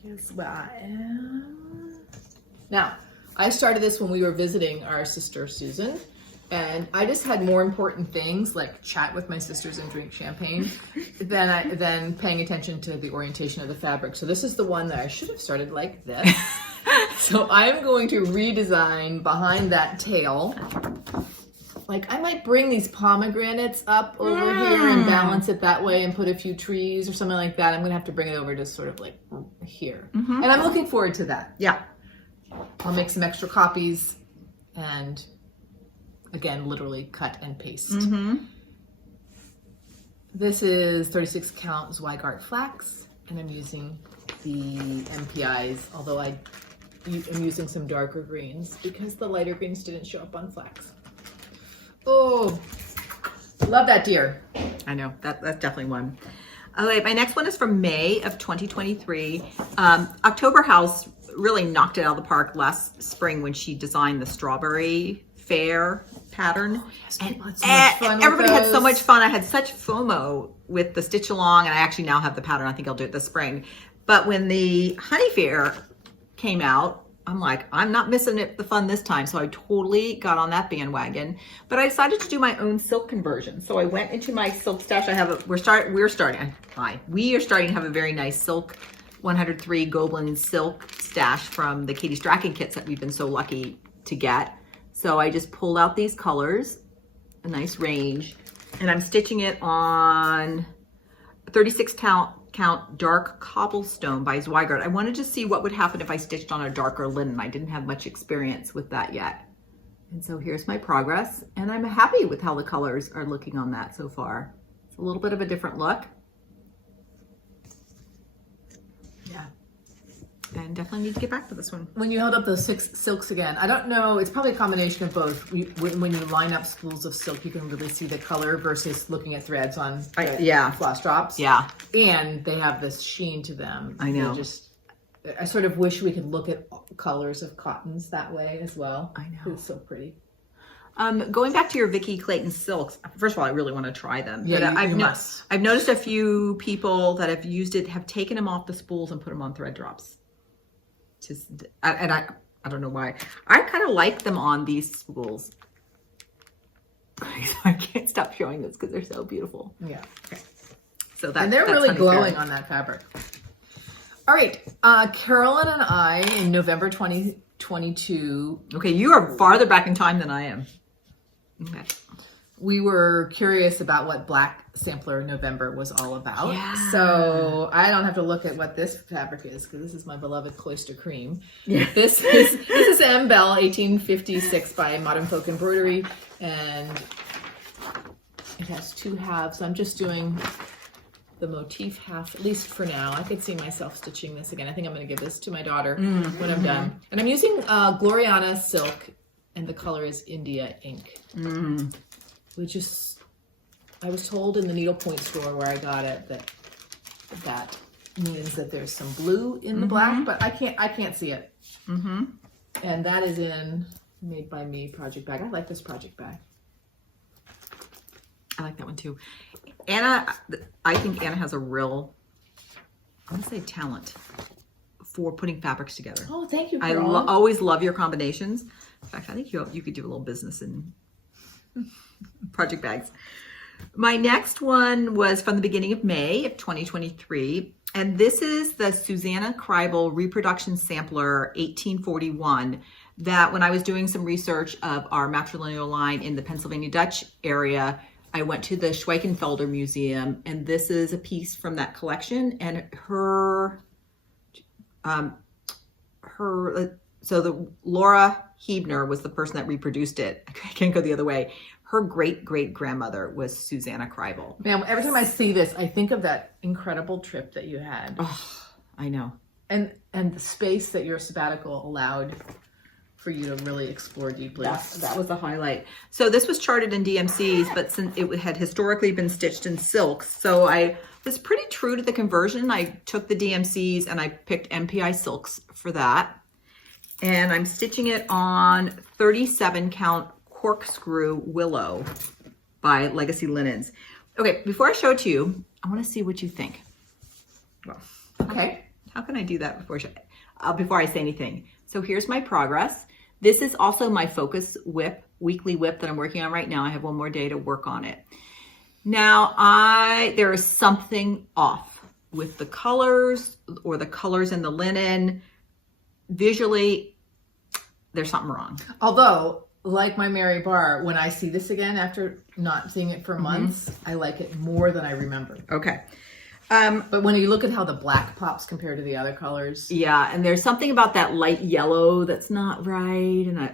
here's where I am. Now, I started this when we were visiting our sister Susan. And I just had more important things like chat with my sisters and drink champagne than paying attention to the orientation of the fabric. So this is the one that I should have started like this. So I'm going to redesign behind that tail. Like I might bring these pomegranates up over here and balance it that way and put a few trees or something like that. I'm going to have to bring it over to sort of like here. And I'm looking forward to that. Yeah. I'll make some extra copies and again, literally cut and paste. This is 36 count Zweigart flax, and I'm using the MPIs, although I'm using some darker greens because the lighter greens didn't show up on flax. Oh, love that deer. I know, that's definitely one. Okay, my next one is from May of 2023. October House really knocked it out of the park last spring when she designed the strawberry Faire pattern. Oh, yes, and everybody had so much fun. I had such FOMO with the stitch along, and I actually now have the pattern. I think I'll do it this spring. But when the Honey Faire came out, I'm like, I'm not missing it, the fun this time. So I totally got on that bandwagon. But I decided to do my own silk conversion. So I went into my silk stash. We are starting to have a very nice silk 103 Goblin silk stash from the Katie Strachan kits that we've been so lucky to get. So I just pulled out these colors, a nice range, and I'm stitching it on 36 count dark cobblestone by Zweigart. I wanted to see what would happen if I stitched on a darker linen. I didn't have much experience with that yet. And so here's my progress, and I'm happy with how the colors are looking on that so far. It's a little bit of a different look. Yeah. And definitely need to get back to this one. When you held up those 6 silks again, I don't know, it's probably a combination of both. When you line up spools of silk, you can really see the color versus looking at threads on floss drops. Yeah. And they have this sheen to them. I know. I sort of wish we could look at colors of cottons that way as well. I know. It's so pretty. Going back to your Vicki Clayton silks, first of all, I really want to try them. Yeah, but you must. I've noticed a few people that have used it have taken them off the spools and put them on thread drops. I don't know why. I kind of like them on these spools. I can't stop showing this because they're so beautiful. Yeah. Okay. So and they're really glowing on that fabric. All right. Carolyn and I in November 2022. Okay, you are farther back in time than I am. Okay. We were curious about what Black Sampler November was all about. Yeah. So I don't have to look at what this fabric is because this is my beloved Cloister Cream. Yeah. This is M. Bell 1856 by Modern Folk Embroidery, and it has 2 halves. I'm just doing the motif half, at least for now. I could see myself stitching this again. I think I'm going to give this to my daughter when I'm done. And I'm using Gloriana silk, and the color is India ink. Which is, I was told in the needlepoint store where I got it that means that there's some blue in the black, but I can't see it. And that is in Made by Me project bag. I like this project bag. I like that one too. Anna, I think Anna has a real, I'm gonna say talent for putting fabrics together. Oh, thank you. I always love your combinations. In fact, I think you could do a little business in project bags. My next one was from the beginning of May of 2023, and this is the Susana Kriebel Reproduction Sampler 1841. that when I was doing some research of our matrilineal line in the Pennsylvania Dutch area, I went to the Schweichenfelder Museum, and this is a piece from that collection. And Laura Hebner was the person that reproduced it. I can't go the other way. Her great-great-grandmother was Susana Kriebel. Man, every time I see this, I think of that incredible trip that you had. Oh, I know. And the space that your sabbatical allowed for you to really explore deeply. That was the highlight. So this was charted in DMCs, but since it had historically been stitched in silks, so I was pretty true to the conversion. I took the DMCs and I picked MPI silks for that. And I'm stitching it on 37 count corkscrew willow by Legacy Linens. Okay, before I show it to you, I want to see what you think. Well, okay. How can I do that before I say anything? So here's my progress. This is also my focus WIP, weekly WIP that I'm working on right now. I have one more day to work on it. Now, there is something off with the colors or the colors in the linen. Visually, there's something wrong. Although, like my Mary Barr, when I see this again after not seeing it for months, I like it more than I remember. Okay. But when you look at how the black pops compared to the other colors. Yeah, and there's something about that light yellow that's not right. And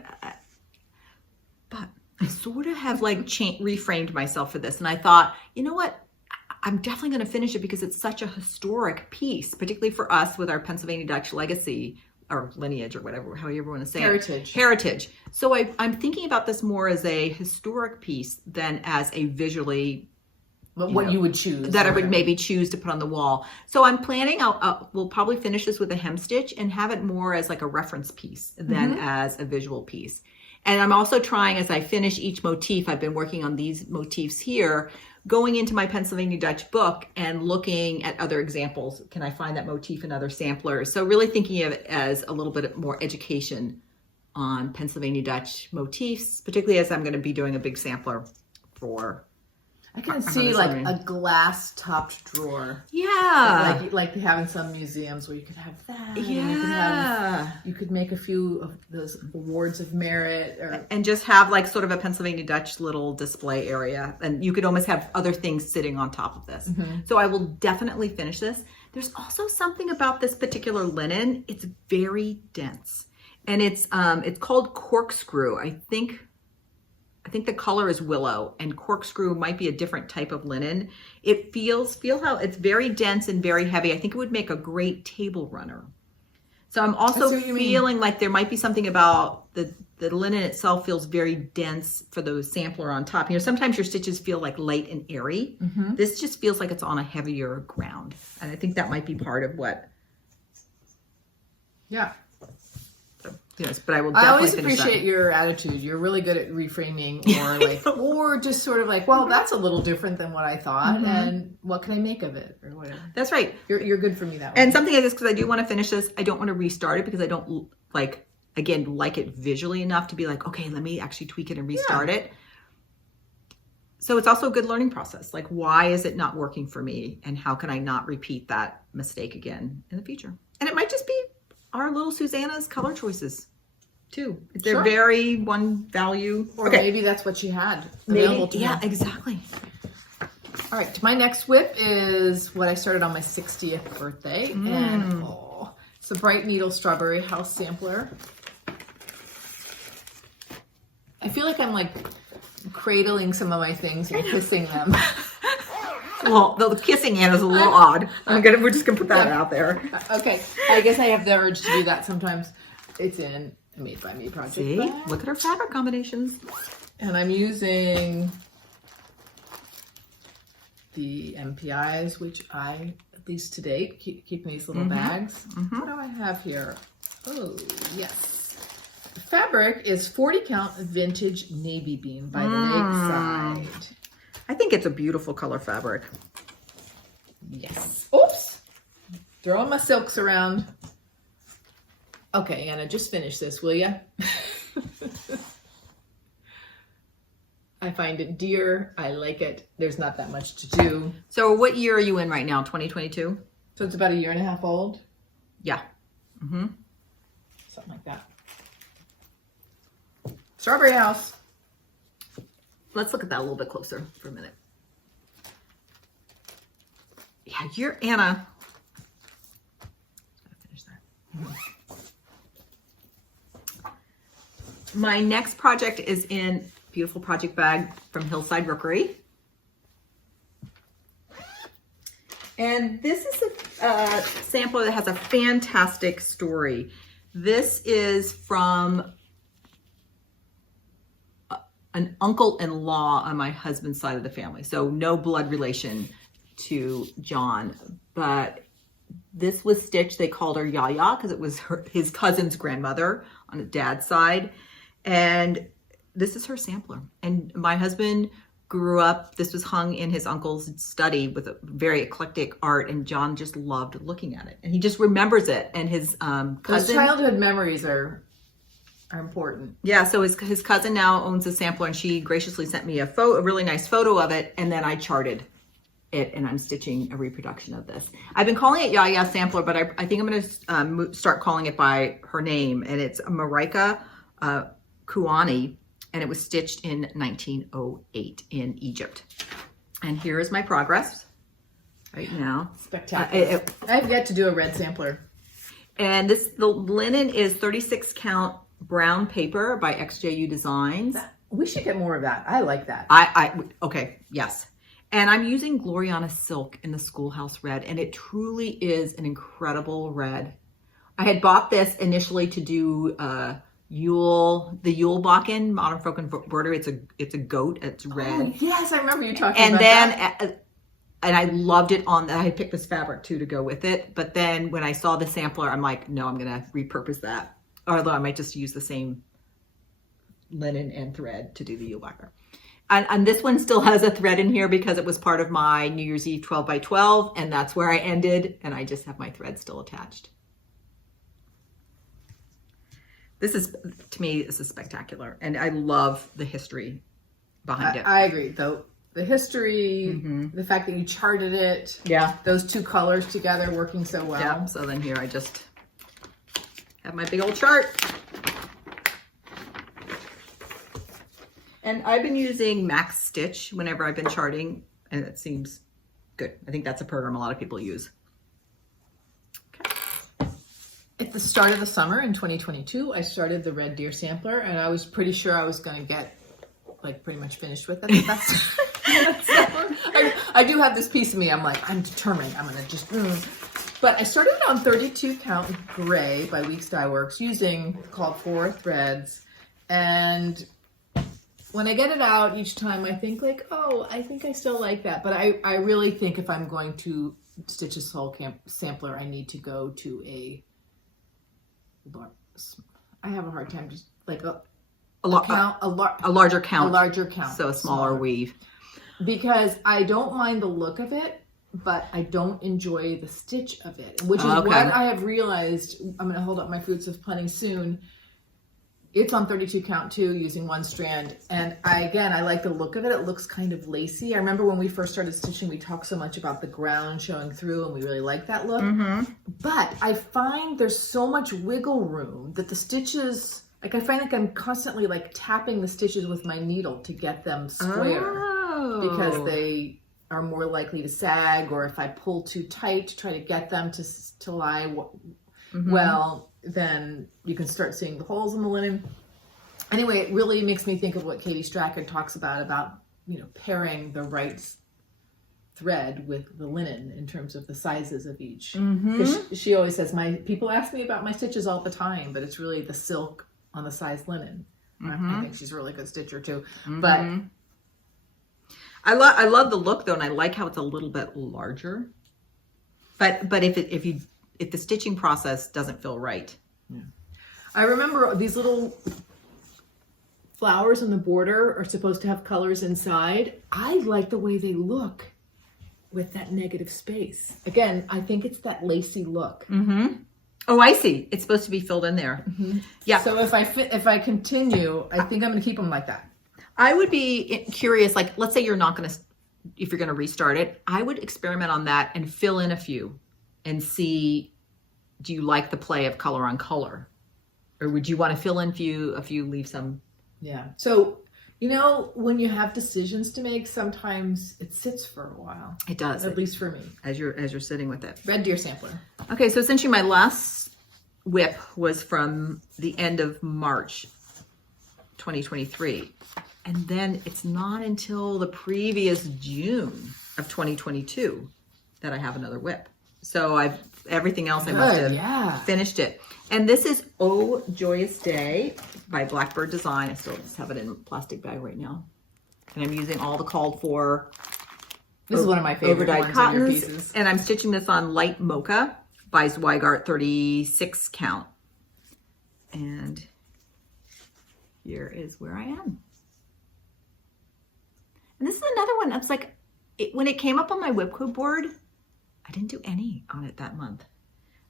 but I sort of have like reframed myself for this. And I thought, you know what? I'm definitely going to finish it because it's such a historic piece, particularly for us with our Pennsylvania Dutch legacy or lineage or whatever, however you want to say Heritage. it. Heritage. So I'm thinking about this more as a historic piece than as a visually you would choose. That I would maybe choose to put on the wall. So I'm planning, we'll probably finish this with a hem stitch and have it more as like a reference piece than as a visual piece. And I'm also trying, as I finish each motif, I've been working on these motifs here, going into my Pennsylvania Dutch book and looking at other examples. Can I find that motif in other samplers? So really thinking of it as a little bit more education on Pennsylvania Dutch motifs, particularly as I'm going to be doing a big sampler for... I can see like a glass topped drawer. Yeah. Like they have in some museums where you could have that. Yeah. You could make a few of those awards of merit and just have like sort of a Pennsylvania Dutch little display area. And you could almost have other things sitting on top of this. So I will definitely finish this. There's also something about this particular linen. It's very dense. And it's called corkscrew. I think the color is willow, and corkscrew might be a different type of linen. It feel how it's very dense and very heavy. I think it would make a great table runner. So I'm also feeling like there might be something about the linen itself feels very dense for the sampler on top. You know, sometimes your stitches feel like light and airy. This just feels like it's on a heavier ground. And I think that might be part of what. Yeah. Yes, but I will definitely always finish appreciate your attitude. You're really good at reframing or just sort of like, well, that's a little different than what I thought. And what can I make of it or whatever. That's right. You're good for me that way. And something like this, because I do want to finish this. I don't want to restart it because I don't like it visually enough to be like, okay, let me actually tweak it and restart it. So it's also a good learning process. Like, why is it not working for me? And how can I not repeat that mistake again in the future? And it might just be our little Susana's color choices too. They're very one value. Or maybe that's what she had available to her. Exactly. All right, my next WIP is what I started on my 60th birthday. And it's the Bright Needle Strawberry House Sampler. I feel like I'm like cradling some of my things and kissing them. Well, the kissing hand is a little odd. We're just gonna put that out there. Okay, I guess I have the urge to do that sometimes. It's in a Made by Me project. See, look at our fabric combinations. And I'm using the MPIs, which I, at least to date, keep in these little bags. What do I have here? Oh, yes. The fabric is 40 count vintage navy bean by the Lakeside. I think it's a beautiful color fabric. Yes. Oops. Throwing my silks around. Okay, Anna, just finish this, will ya? I find it dear. I like it. There's not that much to do. So what year are you in right now? 2022? So it's about a year and a half old? Yeah. Something like that. Strawberry house. Let's look at that a little bit closer for a minute. Yeah, you're Anna. Finish that. My next project is in beautiful project bag from Hillside Rookery. And this is a sampler that has a fantastic story. This is from an uncle-in-law on my husband's side of the family. So no blood relation to John, but this was stitched. They called her Yaya because it was his cousin's grandmother on his dad's side. And this is her sampler. And my husband grew up, this was hung in his uncle's study with a very eclectic art, and John just loved looking at it. And he just remembers it. And his cousin... Those childhood memories are important. Yeah, so his cousin now owns a sampler, and she graciously sent me a really nice photo of it, and then I charted it, and I'm stitching a reproduction of this. I've been calling it Yaya Sampler, but I think I'm going to start calling it by her name, and it's Marika Kouani, and it was stitched in 1908 in Egypt. And here is my progress right now. Spectacular. I've yet to do a red sampler. And the linen is 36 count brown paper by XJU Designs. We should get more of that. I like that. Okay, yes. And I'm using Gloriana Silk in the Schoolhouse Red, and it truly is an incredible red. I had bought this initially to do the Yule Bakken Modern Folk Embroidery. It's a goat. It's red. Oh, yes, I remember you talking about that. And I loved it on that. I picked this fabric too to go with it. But then when I saw the sampler, I'm like, no, I'm going to repurpose that. Although I might just use the same linen and thread to do the Yule Bakken. And this one still has a thread in here because it was part of my New Year's Eve 12 by 12. And that's where I ended. And I just have my thread still attached. This is, to me, this is spectacular. And I love the history behind it. I agree, though. The history, the fact that you charted it. Yeah. Those two colors together working so well. Yeah. So then here I just have my big old chart. And I've been using Max Stitch whenever I've been charting, and it seems good. I think that's a program a lot of people use. At the start of the summer in 2022, I started the Red Deer Sampler, and I was pretty sure I was going to get like pretty much finished with it. I do have this piece of me. I'm like, I'm determined. I'm going to just... But I started it on 32 count gray by Weeks Dye Works using called 4 threads. And when I get it out each time, I think like, oh, I think I still like that. But I really think if I'm going to stitch a soul sampler, I need to go to I have a hard time just like a larger count. So a smaller weave. Because I don't mind the look of it, but I don't enjoy the stitch of it, which is what I have realized. I'm going to hold up my fruits of punning soon. It's on 32 count too, using 1 strand. And I like the look of it. It looks kind of lacy. I remember when we first started stitching, we talked so much about the ground showing through, and we really like that look. But I find there's so much wiggle room that the stitches, like I find like I'm constantly like tapping the stitches with my needle to get them square. Because they are more likely to sag, or if I pull too tight to try to get them to lie well, then you can start seeing the holes in the linen. Anyway, it really makes me think of what Katie Strachan talks about, you know, pairing the right thread with the linen in terms of the sizes of each. Because she always says, people ask me about my stitches all the time, but it's really the silk on the size linen. I think she's a really good stitcher too. But I love the look though, and I like how it's a little bit larger. But if the stitching process doesn't feel right. I remember these little flowers on the border are supposed to have colors inside. I like the way they look with that negative space. Again, I think it's that lacy look. Oh, I see. It's supposed to be filled in there. Yeah. So if I continue, I think I'm going to keep them like that. I would be curious, like, let's say you're not going to, if you're going to restart it, I would experiment on that and fill in a few and see, do you like the play of color on color? Or would you want to fill in a few, leave some Yeah. So, you know, when you have decisions to make, sometimes it sits for a while. It does. At least for me. As you're sitting with it. Red Deer sampler. Okay, so essentially my last WIP was from the end of March 2023. And then it's not until the previous June of 2022 that I have another WIP. So everything else I must have finished it. And this is Oh Joyous Day by Blackbird Design. I still just have it in a plastic bag right now. And I'm using all the called for This is one of my favorite ones in your pieces. And I'm stitching this on Light Mocha by Zweigart 36 count. And here is where I am. And this is another one that's like, when it came up on my WIP code board, I didn't do any on it that month.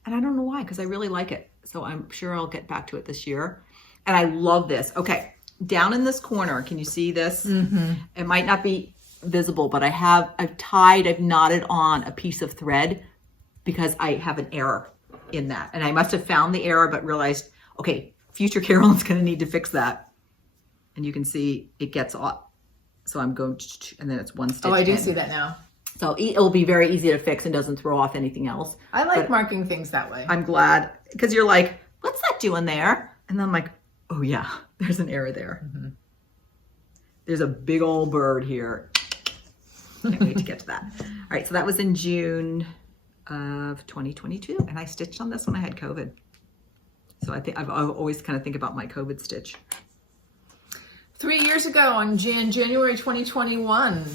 And I don't know why, because I really like it. So I'm sure I'll get back to it this year. And I love this. Okay, down in this corner, can you see this? Mm-hmm. It might not be visible, but I've knotted on a piece of thread because I have an error in that. And I must have found the error, but realized, okay, future Carolyn's gonna need to fix that. And you can see it gets off. So I'm going to, and then it's one stitch. Oh, I do see that now. So it'll be very easy to fix and doesn't throw off anything else. I like marking things that way. I'm glad, because you're like, what's that doing there? And then I'm like, oh yeah, there's an error there. Mm-hmm. There's a big old bird here. Can't wait to get to that. All right, so that was in June of 2022, and I stitched on this when I had COVID. So I think I've always kind of think about my COVID stitch. 3 years ago on January 2021.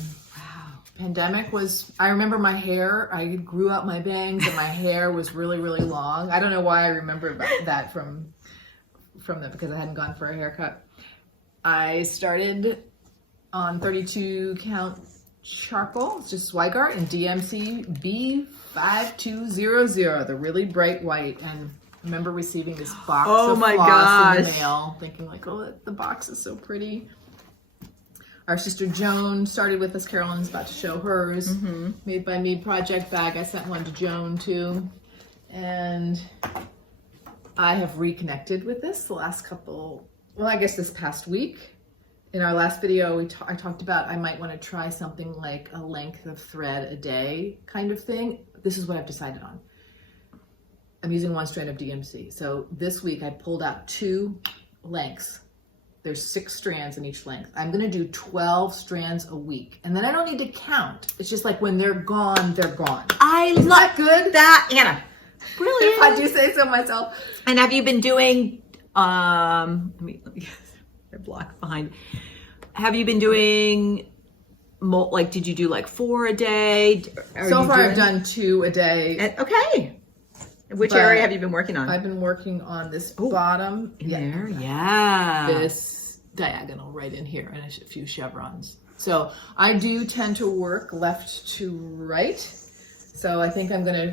Pandemic was, I remember my hair, I grew out my bangs and my hair was really, really long. I don't know why I remember that from that, because I hadn't gone for a haircut. I started on 32 count charcoal, it's just Zweigart and DMC B5200, the really bright white. And I remember receiving this box of floss in the mail, thinking like, oh, the box is so pretty. Our sister Joan started with us. Carolyn's about to show hers. Mm-hmm. Made by Me project bag. I sent one to Joan too. And I have reconnected with this the last couple, well, I guess this past week. In our last video, I talked about I might want to try something like a length of thread a day kind of thing. This is what I've decided on. I'm using one strand of DMC. So this week I pulled out 2 lengths. There's 6 strands in each length. I'm gonna do 12 strands a week. And then I don't need to count. It's just like when they're gone, they're gone. Isn't that good? That, Anna. Brilliant. If I do say so myself. And have you been doing, let me get a block behind. Have you been doing, like, did you do like 4 a day? So far I've done 2 a day. Okay. Which area have you been working on? I've been working on this bottom. There, yeah. This diagonal right in here and a few chevrons. So I do tend to work left to right. So I think I'm gonna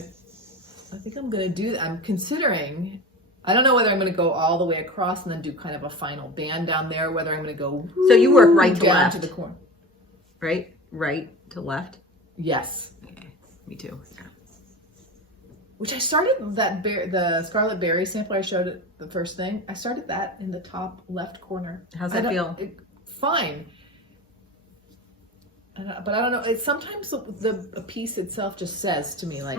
do that. I'm considering, I don't know whether I'm gonna go all the way across and then do kind of a final band down there, whether I'm gonna go so you work right to down left. To the corner. Right to left? Yes. Okay, me too. Yeah. Which I started the Scarlett Berries sample I showed it, the first thing. I started that in the top left corner. How's that feel? Fine. But I don't know. It's sometimes the piece itself just says to me like,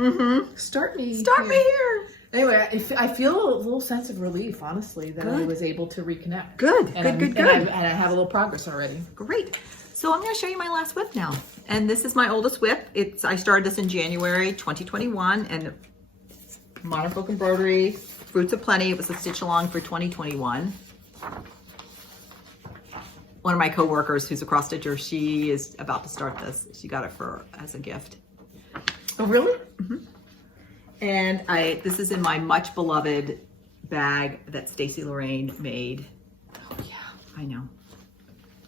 start me here. Anyway, I feel a little sense of relief, honestly, that I was able to reconnect. Good. And I have a little progress already. Great. So I'm going to show you my last WIP now. And this is my oldest WIP. I started this in January 2021, and Monofoc embroidery, Fruits of Plenty. It was a stitch along for 2021. One of my coworkers who's a cross stitcher, she is about to start this. She got it as a gift. Oh, really? Mm-hmm. And this is in my much beloved bag that Stacey Lorraine made. Oh yeah, I know.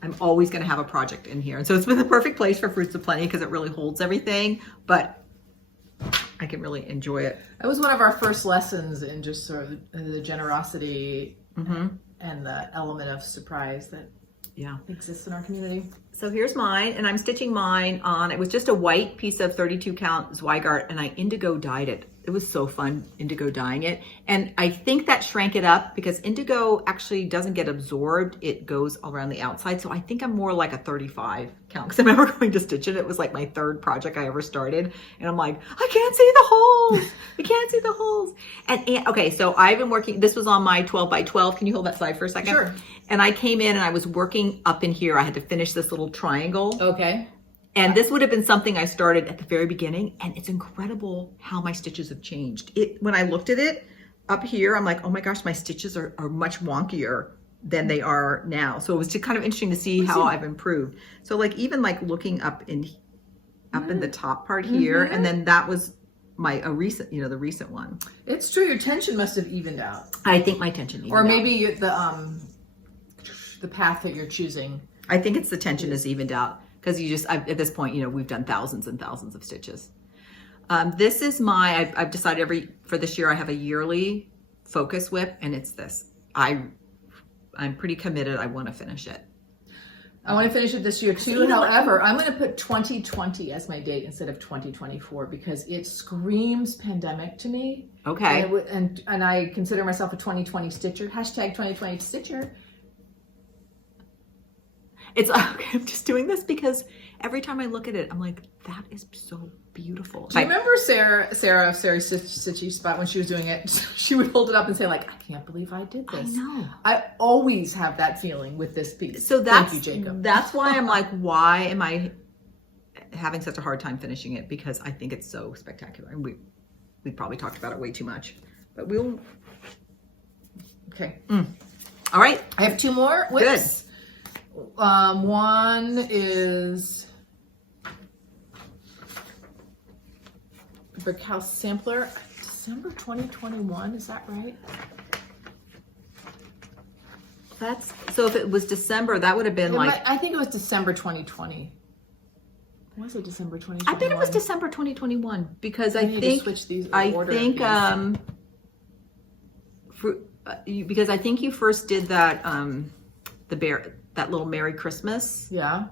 I'm always going to have a project in here. And so it's been the perfect place for Fruits of Plenty because it really holds everything, but I can really enjoy it. That was one of our first lessons in just sort of the generosity and the element of surprise that exists in our community. So here's mine, and I'm stitching mine on, it was just a white piece of 32 count Zweigart, and I indigo dyed it. it was so fun indigo dyeing it. And I think that shrank it up because indigo actually doesn't get absorbed. It goes around the outside. So I think I'm more like a 35 count because I remember going to stitch it. It was like my third project I ever started. And I'm like, I can't see the holes. I can't see the holes. And okay, so I've been working, this was on my 12 by 12. Can you hold that slide for a second? Sure. And I came in and I was working up in here. I had to finish this little triangle. Okay. And this would have been something I started at the very beginning, and it's incredible how my stitches have changed. When I looked at it up here, I'm like, oh my gosh, my stitches are much wonkier than they are now. So it was just kind of interesting to see how I've improved. So like even like looking up in the top part here, and then that was a recent, the recent one. It's true, your tension must have evened out. I think my tension evened out. Or maybe the path that you're choosing. I think it's the tension is evened out. Because at this point, we've done thousands and thousands of stitches. This is I've decided for this year I have a yearly focus WIP, and it's this. I'm pretty committed. I want to finish it. I want to finish it this year too. However, I'm going to put 2020 as my date instead of 2024 because it screams pandemic to me. Okay. And I consider myself a 2020 stitcher. Hashtag 2020 stitcher. It's okay, I'm just doing this because every time I look at it, I'm like, that is so beautiful. Do you remember Sarah's Stitchy Spot when she was doing it? She would hold it up and say like, I can't believe I did this. I know. I always have that feeling with this piece. So thank you, Jacob. That's why I'm like, why am I having such a hard time finishing it? Because I think it's so spectacular. And we probably talked about it way too much, but we'll. Okay. All right. I have two more WIPs. Good. One is Brick House Sampler, December 2021, is that right? So if it was December, that would have been I think it was December 2020. Was it December 2021? I bet it was December 2021 because I think to switch these because I think you first did that that little Merry Christmas. Yeah.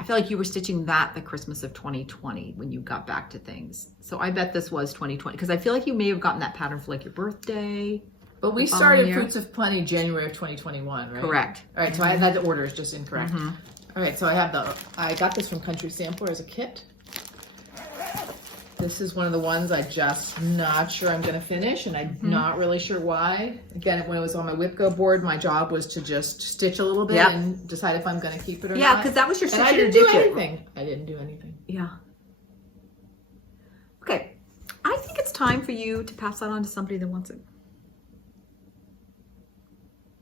I feel like you were stitching that the Christmas of 2020 when you got back to things. So I bet this was 2020 because I feel like you may have gotten that pattern for like your birthday. But we started Fruits of Plenty January of 2021, right? Correct. All right, so I had the order is just incorrect. All right, so I got this from Country Sampler as a kit. This is one of the ones I just not sure I'm going to finish, and I'm not really sure why. Again, when it was on my WIP Go board, my job was to just stitch a little bit and decide if I'm going to keep it or not. Yeah, because that was your stitch. I didn't do anything. I didn't do anything. Yeah. Okay. I think it's time for you to pass that on to somebody that wants it.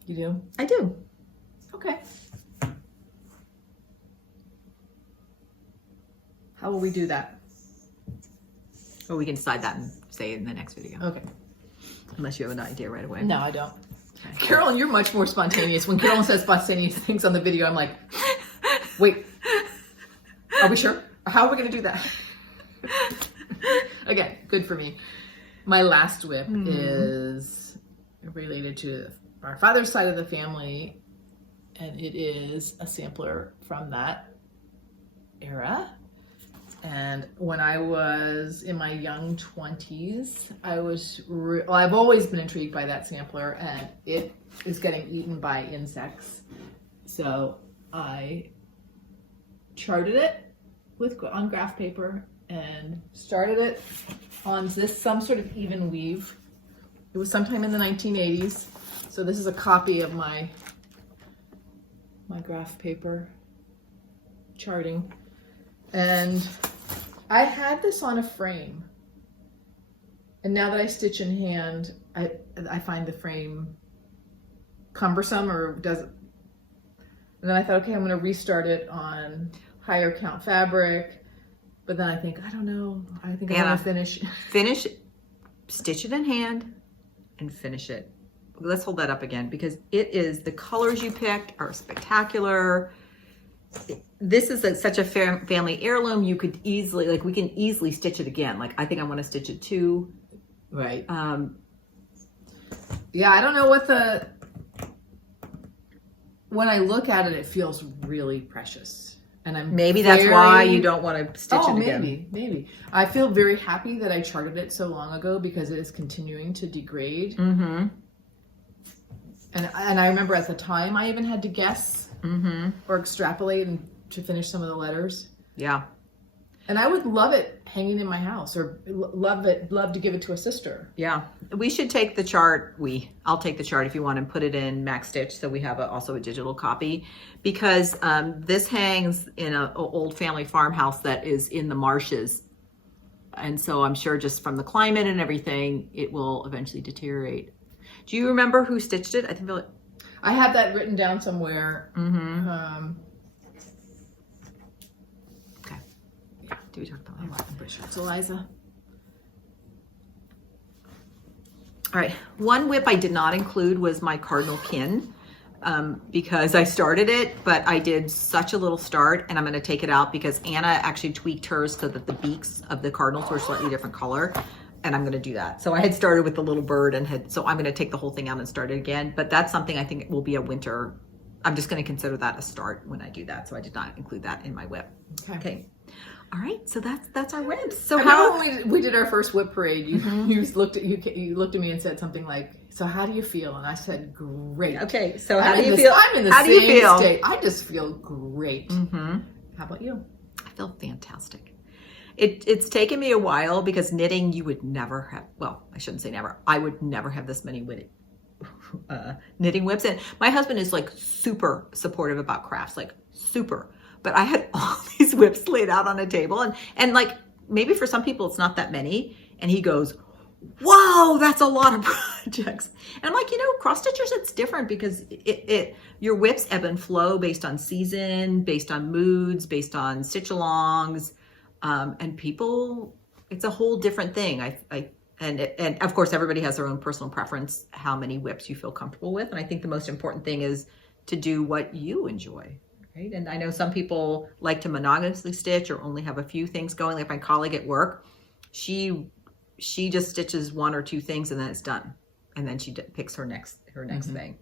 You do? I do. Okay. How will we do that? Or we can decide that and say it in the next video. Okay. Unless you have an idea right away. No, I don't. Okay. Carolyn, you're much more spontaneous. When Carolyn says spontaneous things on the video, I'm like, wait, are we sure? How are we going to do that? Okay, good for me. My last WIP is related to our father's side of the family, and it is a sampler from that era. And when I was in my young 20s, I've always been intrigued by that sampler, and it is getting eaten by insects. So I charted it on graph paper and started it on some sort of even weave. It was sometime in the 1980s. So this is a copy of my graph paper charting. And I had this on a frame, and now that I stitch in hand, I find the frame cumbersome or doesn't. And then I thought, okay, I'm going to restart it on higher count fabric, but then I think, I don't know. I think I want to finish, stitch it in hand, and finish it. Let's hold that up again because the colors you picked are spectacular. This is such a family heirloom. You could easily, we can easily stitch it again. I think I want to stitch it too. Right. Yeah, I don't know when I look at it, it feels really precious. And I'm Maybe that's why you don't want to stitch it again. Maybe. I feel very happy that I charted it so long ago because it is continuing to degrade. Mm-hmm. And I remember at the time I even had to guess or extrapolate and to finish some of the letters. Yeah. And I would love it hanging in my house, or love to give it to a sister. Yeah. We should take the chart. I'll take the chart if you want and put it in Max Stitch, so we have also a digital copy, because this hangs in an old family farmhouse that is in the marshes. And so I'm sure just from the climate and everything, it will eventually deteriorate. Do you remember who stitched it? I have that written down somewhere. Okay. Yeah. Do we talk about that? I'm pretty sure it's Eliza. All right. One WIP I did not include was my cardinal pin, because I started it, but I did such a little start, and I'm going to take it out because Anna actually tweaked hers so that the beaks of the cardinals were slightly different color. And I'm going to do that. So I had started with the little bird so I'm going to take the whole thing out and start it again. But that's something I think will be a winter. I'm just going to consider that a start when I do that. So I did not include that in my WIP. Okay. All right. So that's our WIPs. So when we did our first WIP parade, you looked at me and said something like, "So how do you feel?" And I said, "Great." Okay. So how do you feel? I'm in the how same do you feel? state. I just feel great. How about you? I feel fantastic. It's taken me a while because knitting, you would never have, well, I shouldn't say never. I would never have this many knitting WIPs. And my husband is like super supportive about crafts, like super. But I had all these WIPs laid out on a table, and like maybe for some people it's not that many. And he goes, "Whoa, that's a lot of projects." And I'm like, cross stitchers, it's different because your WIPs ebb and flow based on season, based on moods, based on stitch alongs. And people, it's a whole different thing. And of course, everybody has their own personal preference, how many WIPs you feel comfortable with. And I think the most important thing is to do what you enjoy, right? And I know some people like to monogamously stitch or only have a few things going. Like my colleague at work, she just stitches one or two things and then it's done. And then she picks her next thing.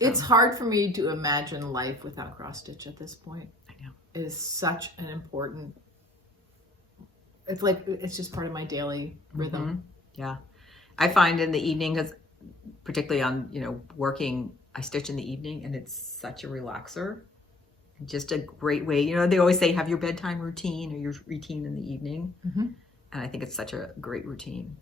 It's hard for me to imagine life without cross stitch at this point. I know. It is such an important, it's just part of my daily rhythm. Yeah. I find in the evening, because particularly on, working, I stitch in the evening and it's such a relaxer. Just a great way. They always say have your bedtime routine or your routine in the evening. And I think it's such a great routine.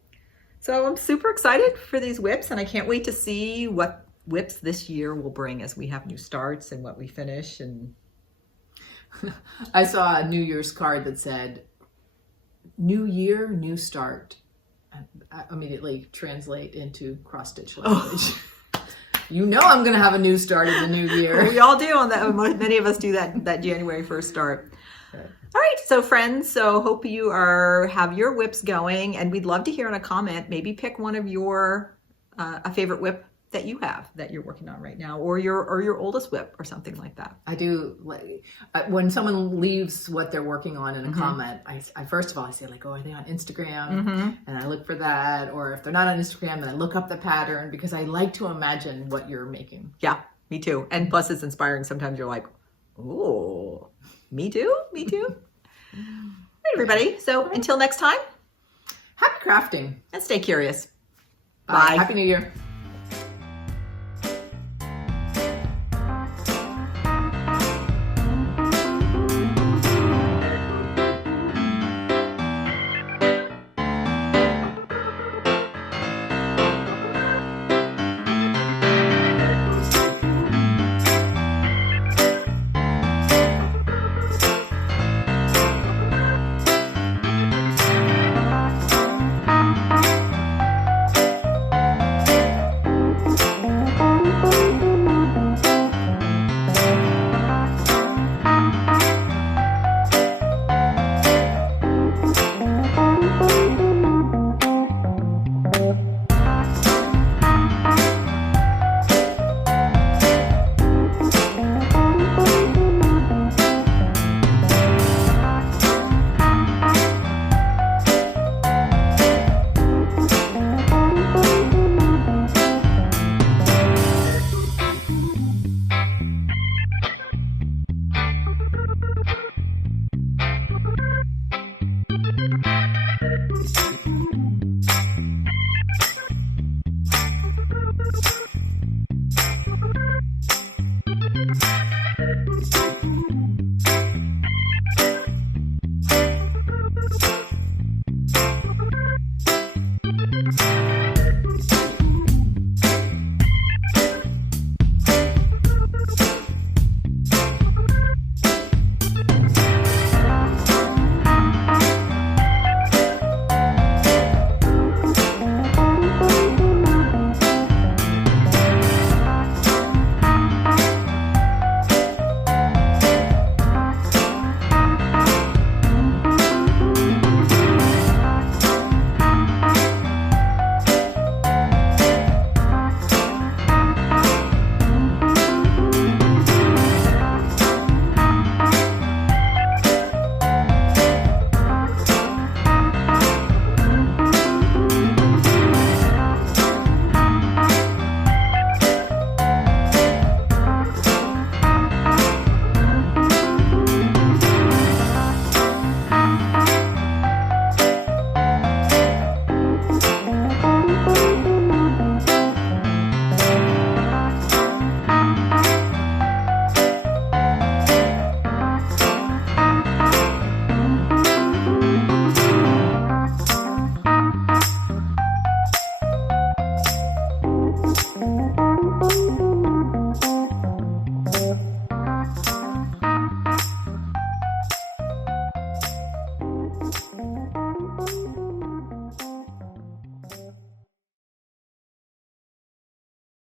So I'm super excited for these WIPs, and I can't wait to see what WIPs this year will bring as we have new starts and what we finish. And I saw a New Year's card that said, "New year, new start." I immediately translate into cross stitch language. I'm going to have a new start in the new year. Well, we all do on that. Many of us do that January 1st start. Okay. All right, so friends, hope you have your WIPs going, and we'd love to hear in a comment. Maybe pick one of your a favorite WIP that you have that you're working on right now, or your oldest WIP or something like that. I do when someone leaves what they're working on in a comment, I first of all I say are they on Instagram? And I look for that, or if they're not on Instagram, then I look up the pattern because I like to imagine what you're making. Yeah, me too. And plus it's inspiring. Sometimes you're like, "Oh, me too." All right, everybody. So until next time, happy crafting and stay curious. Bye. Happy New Year.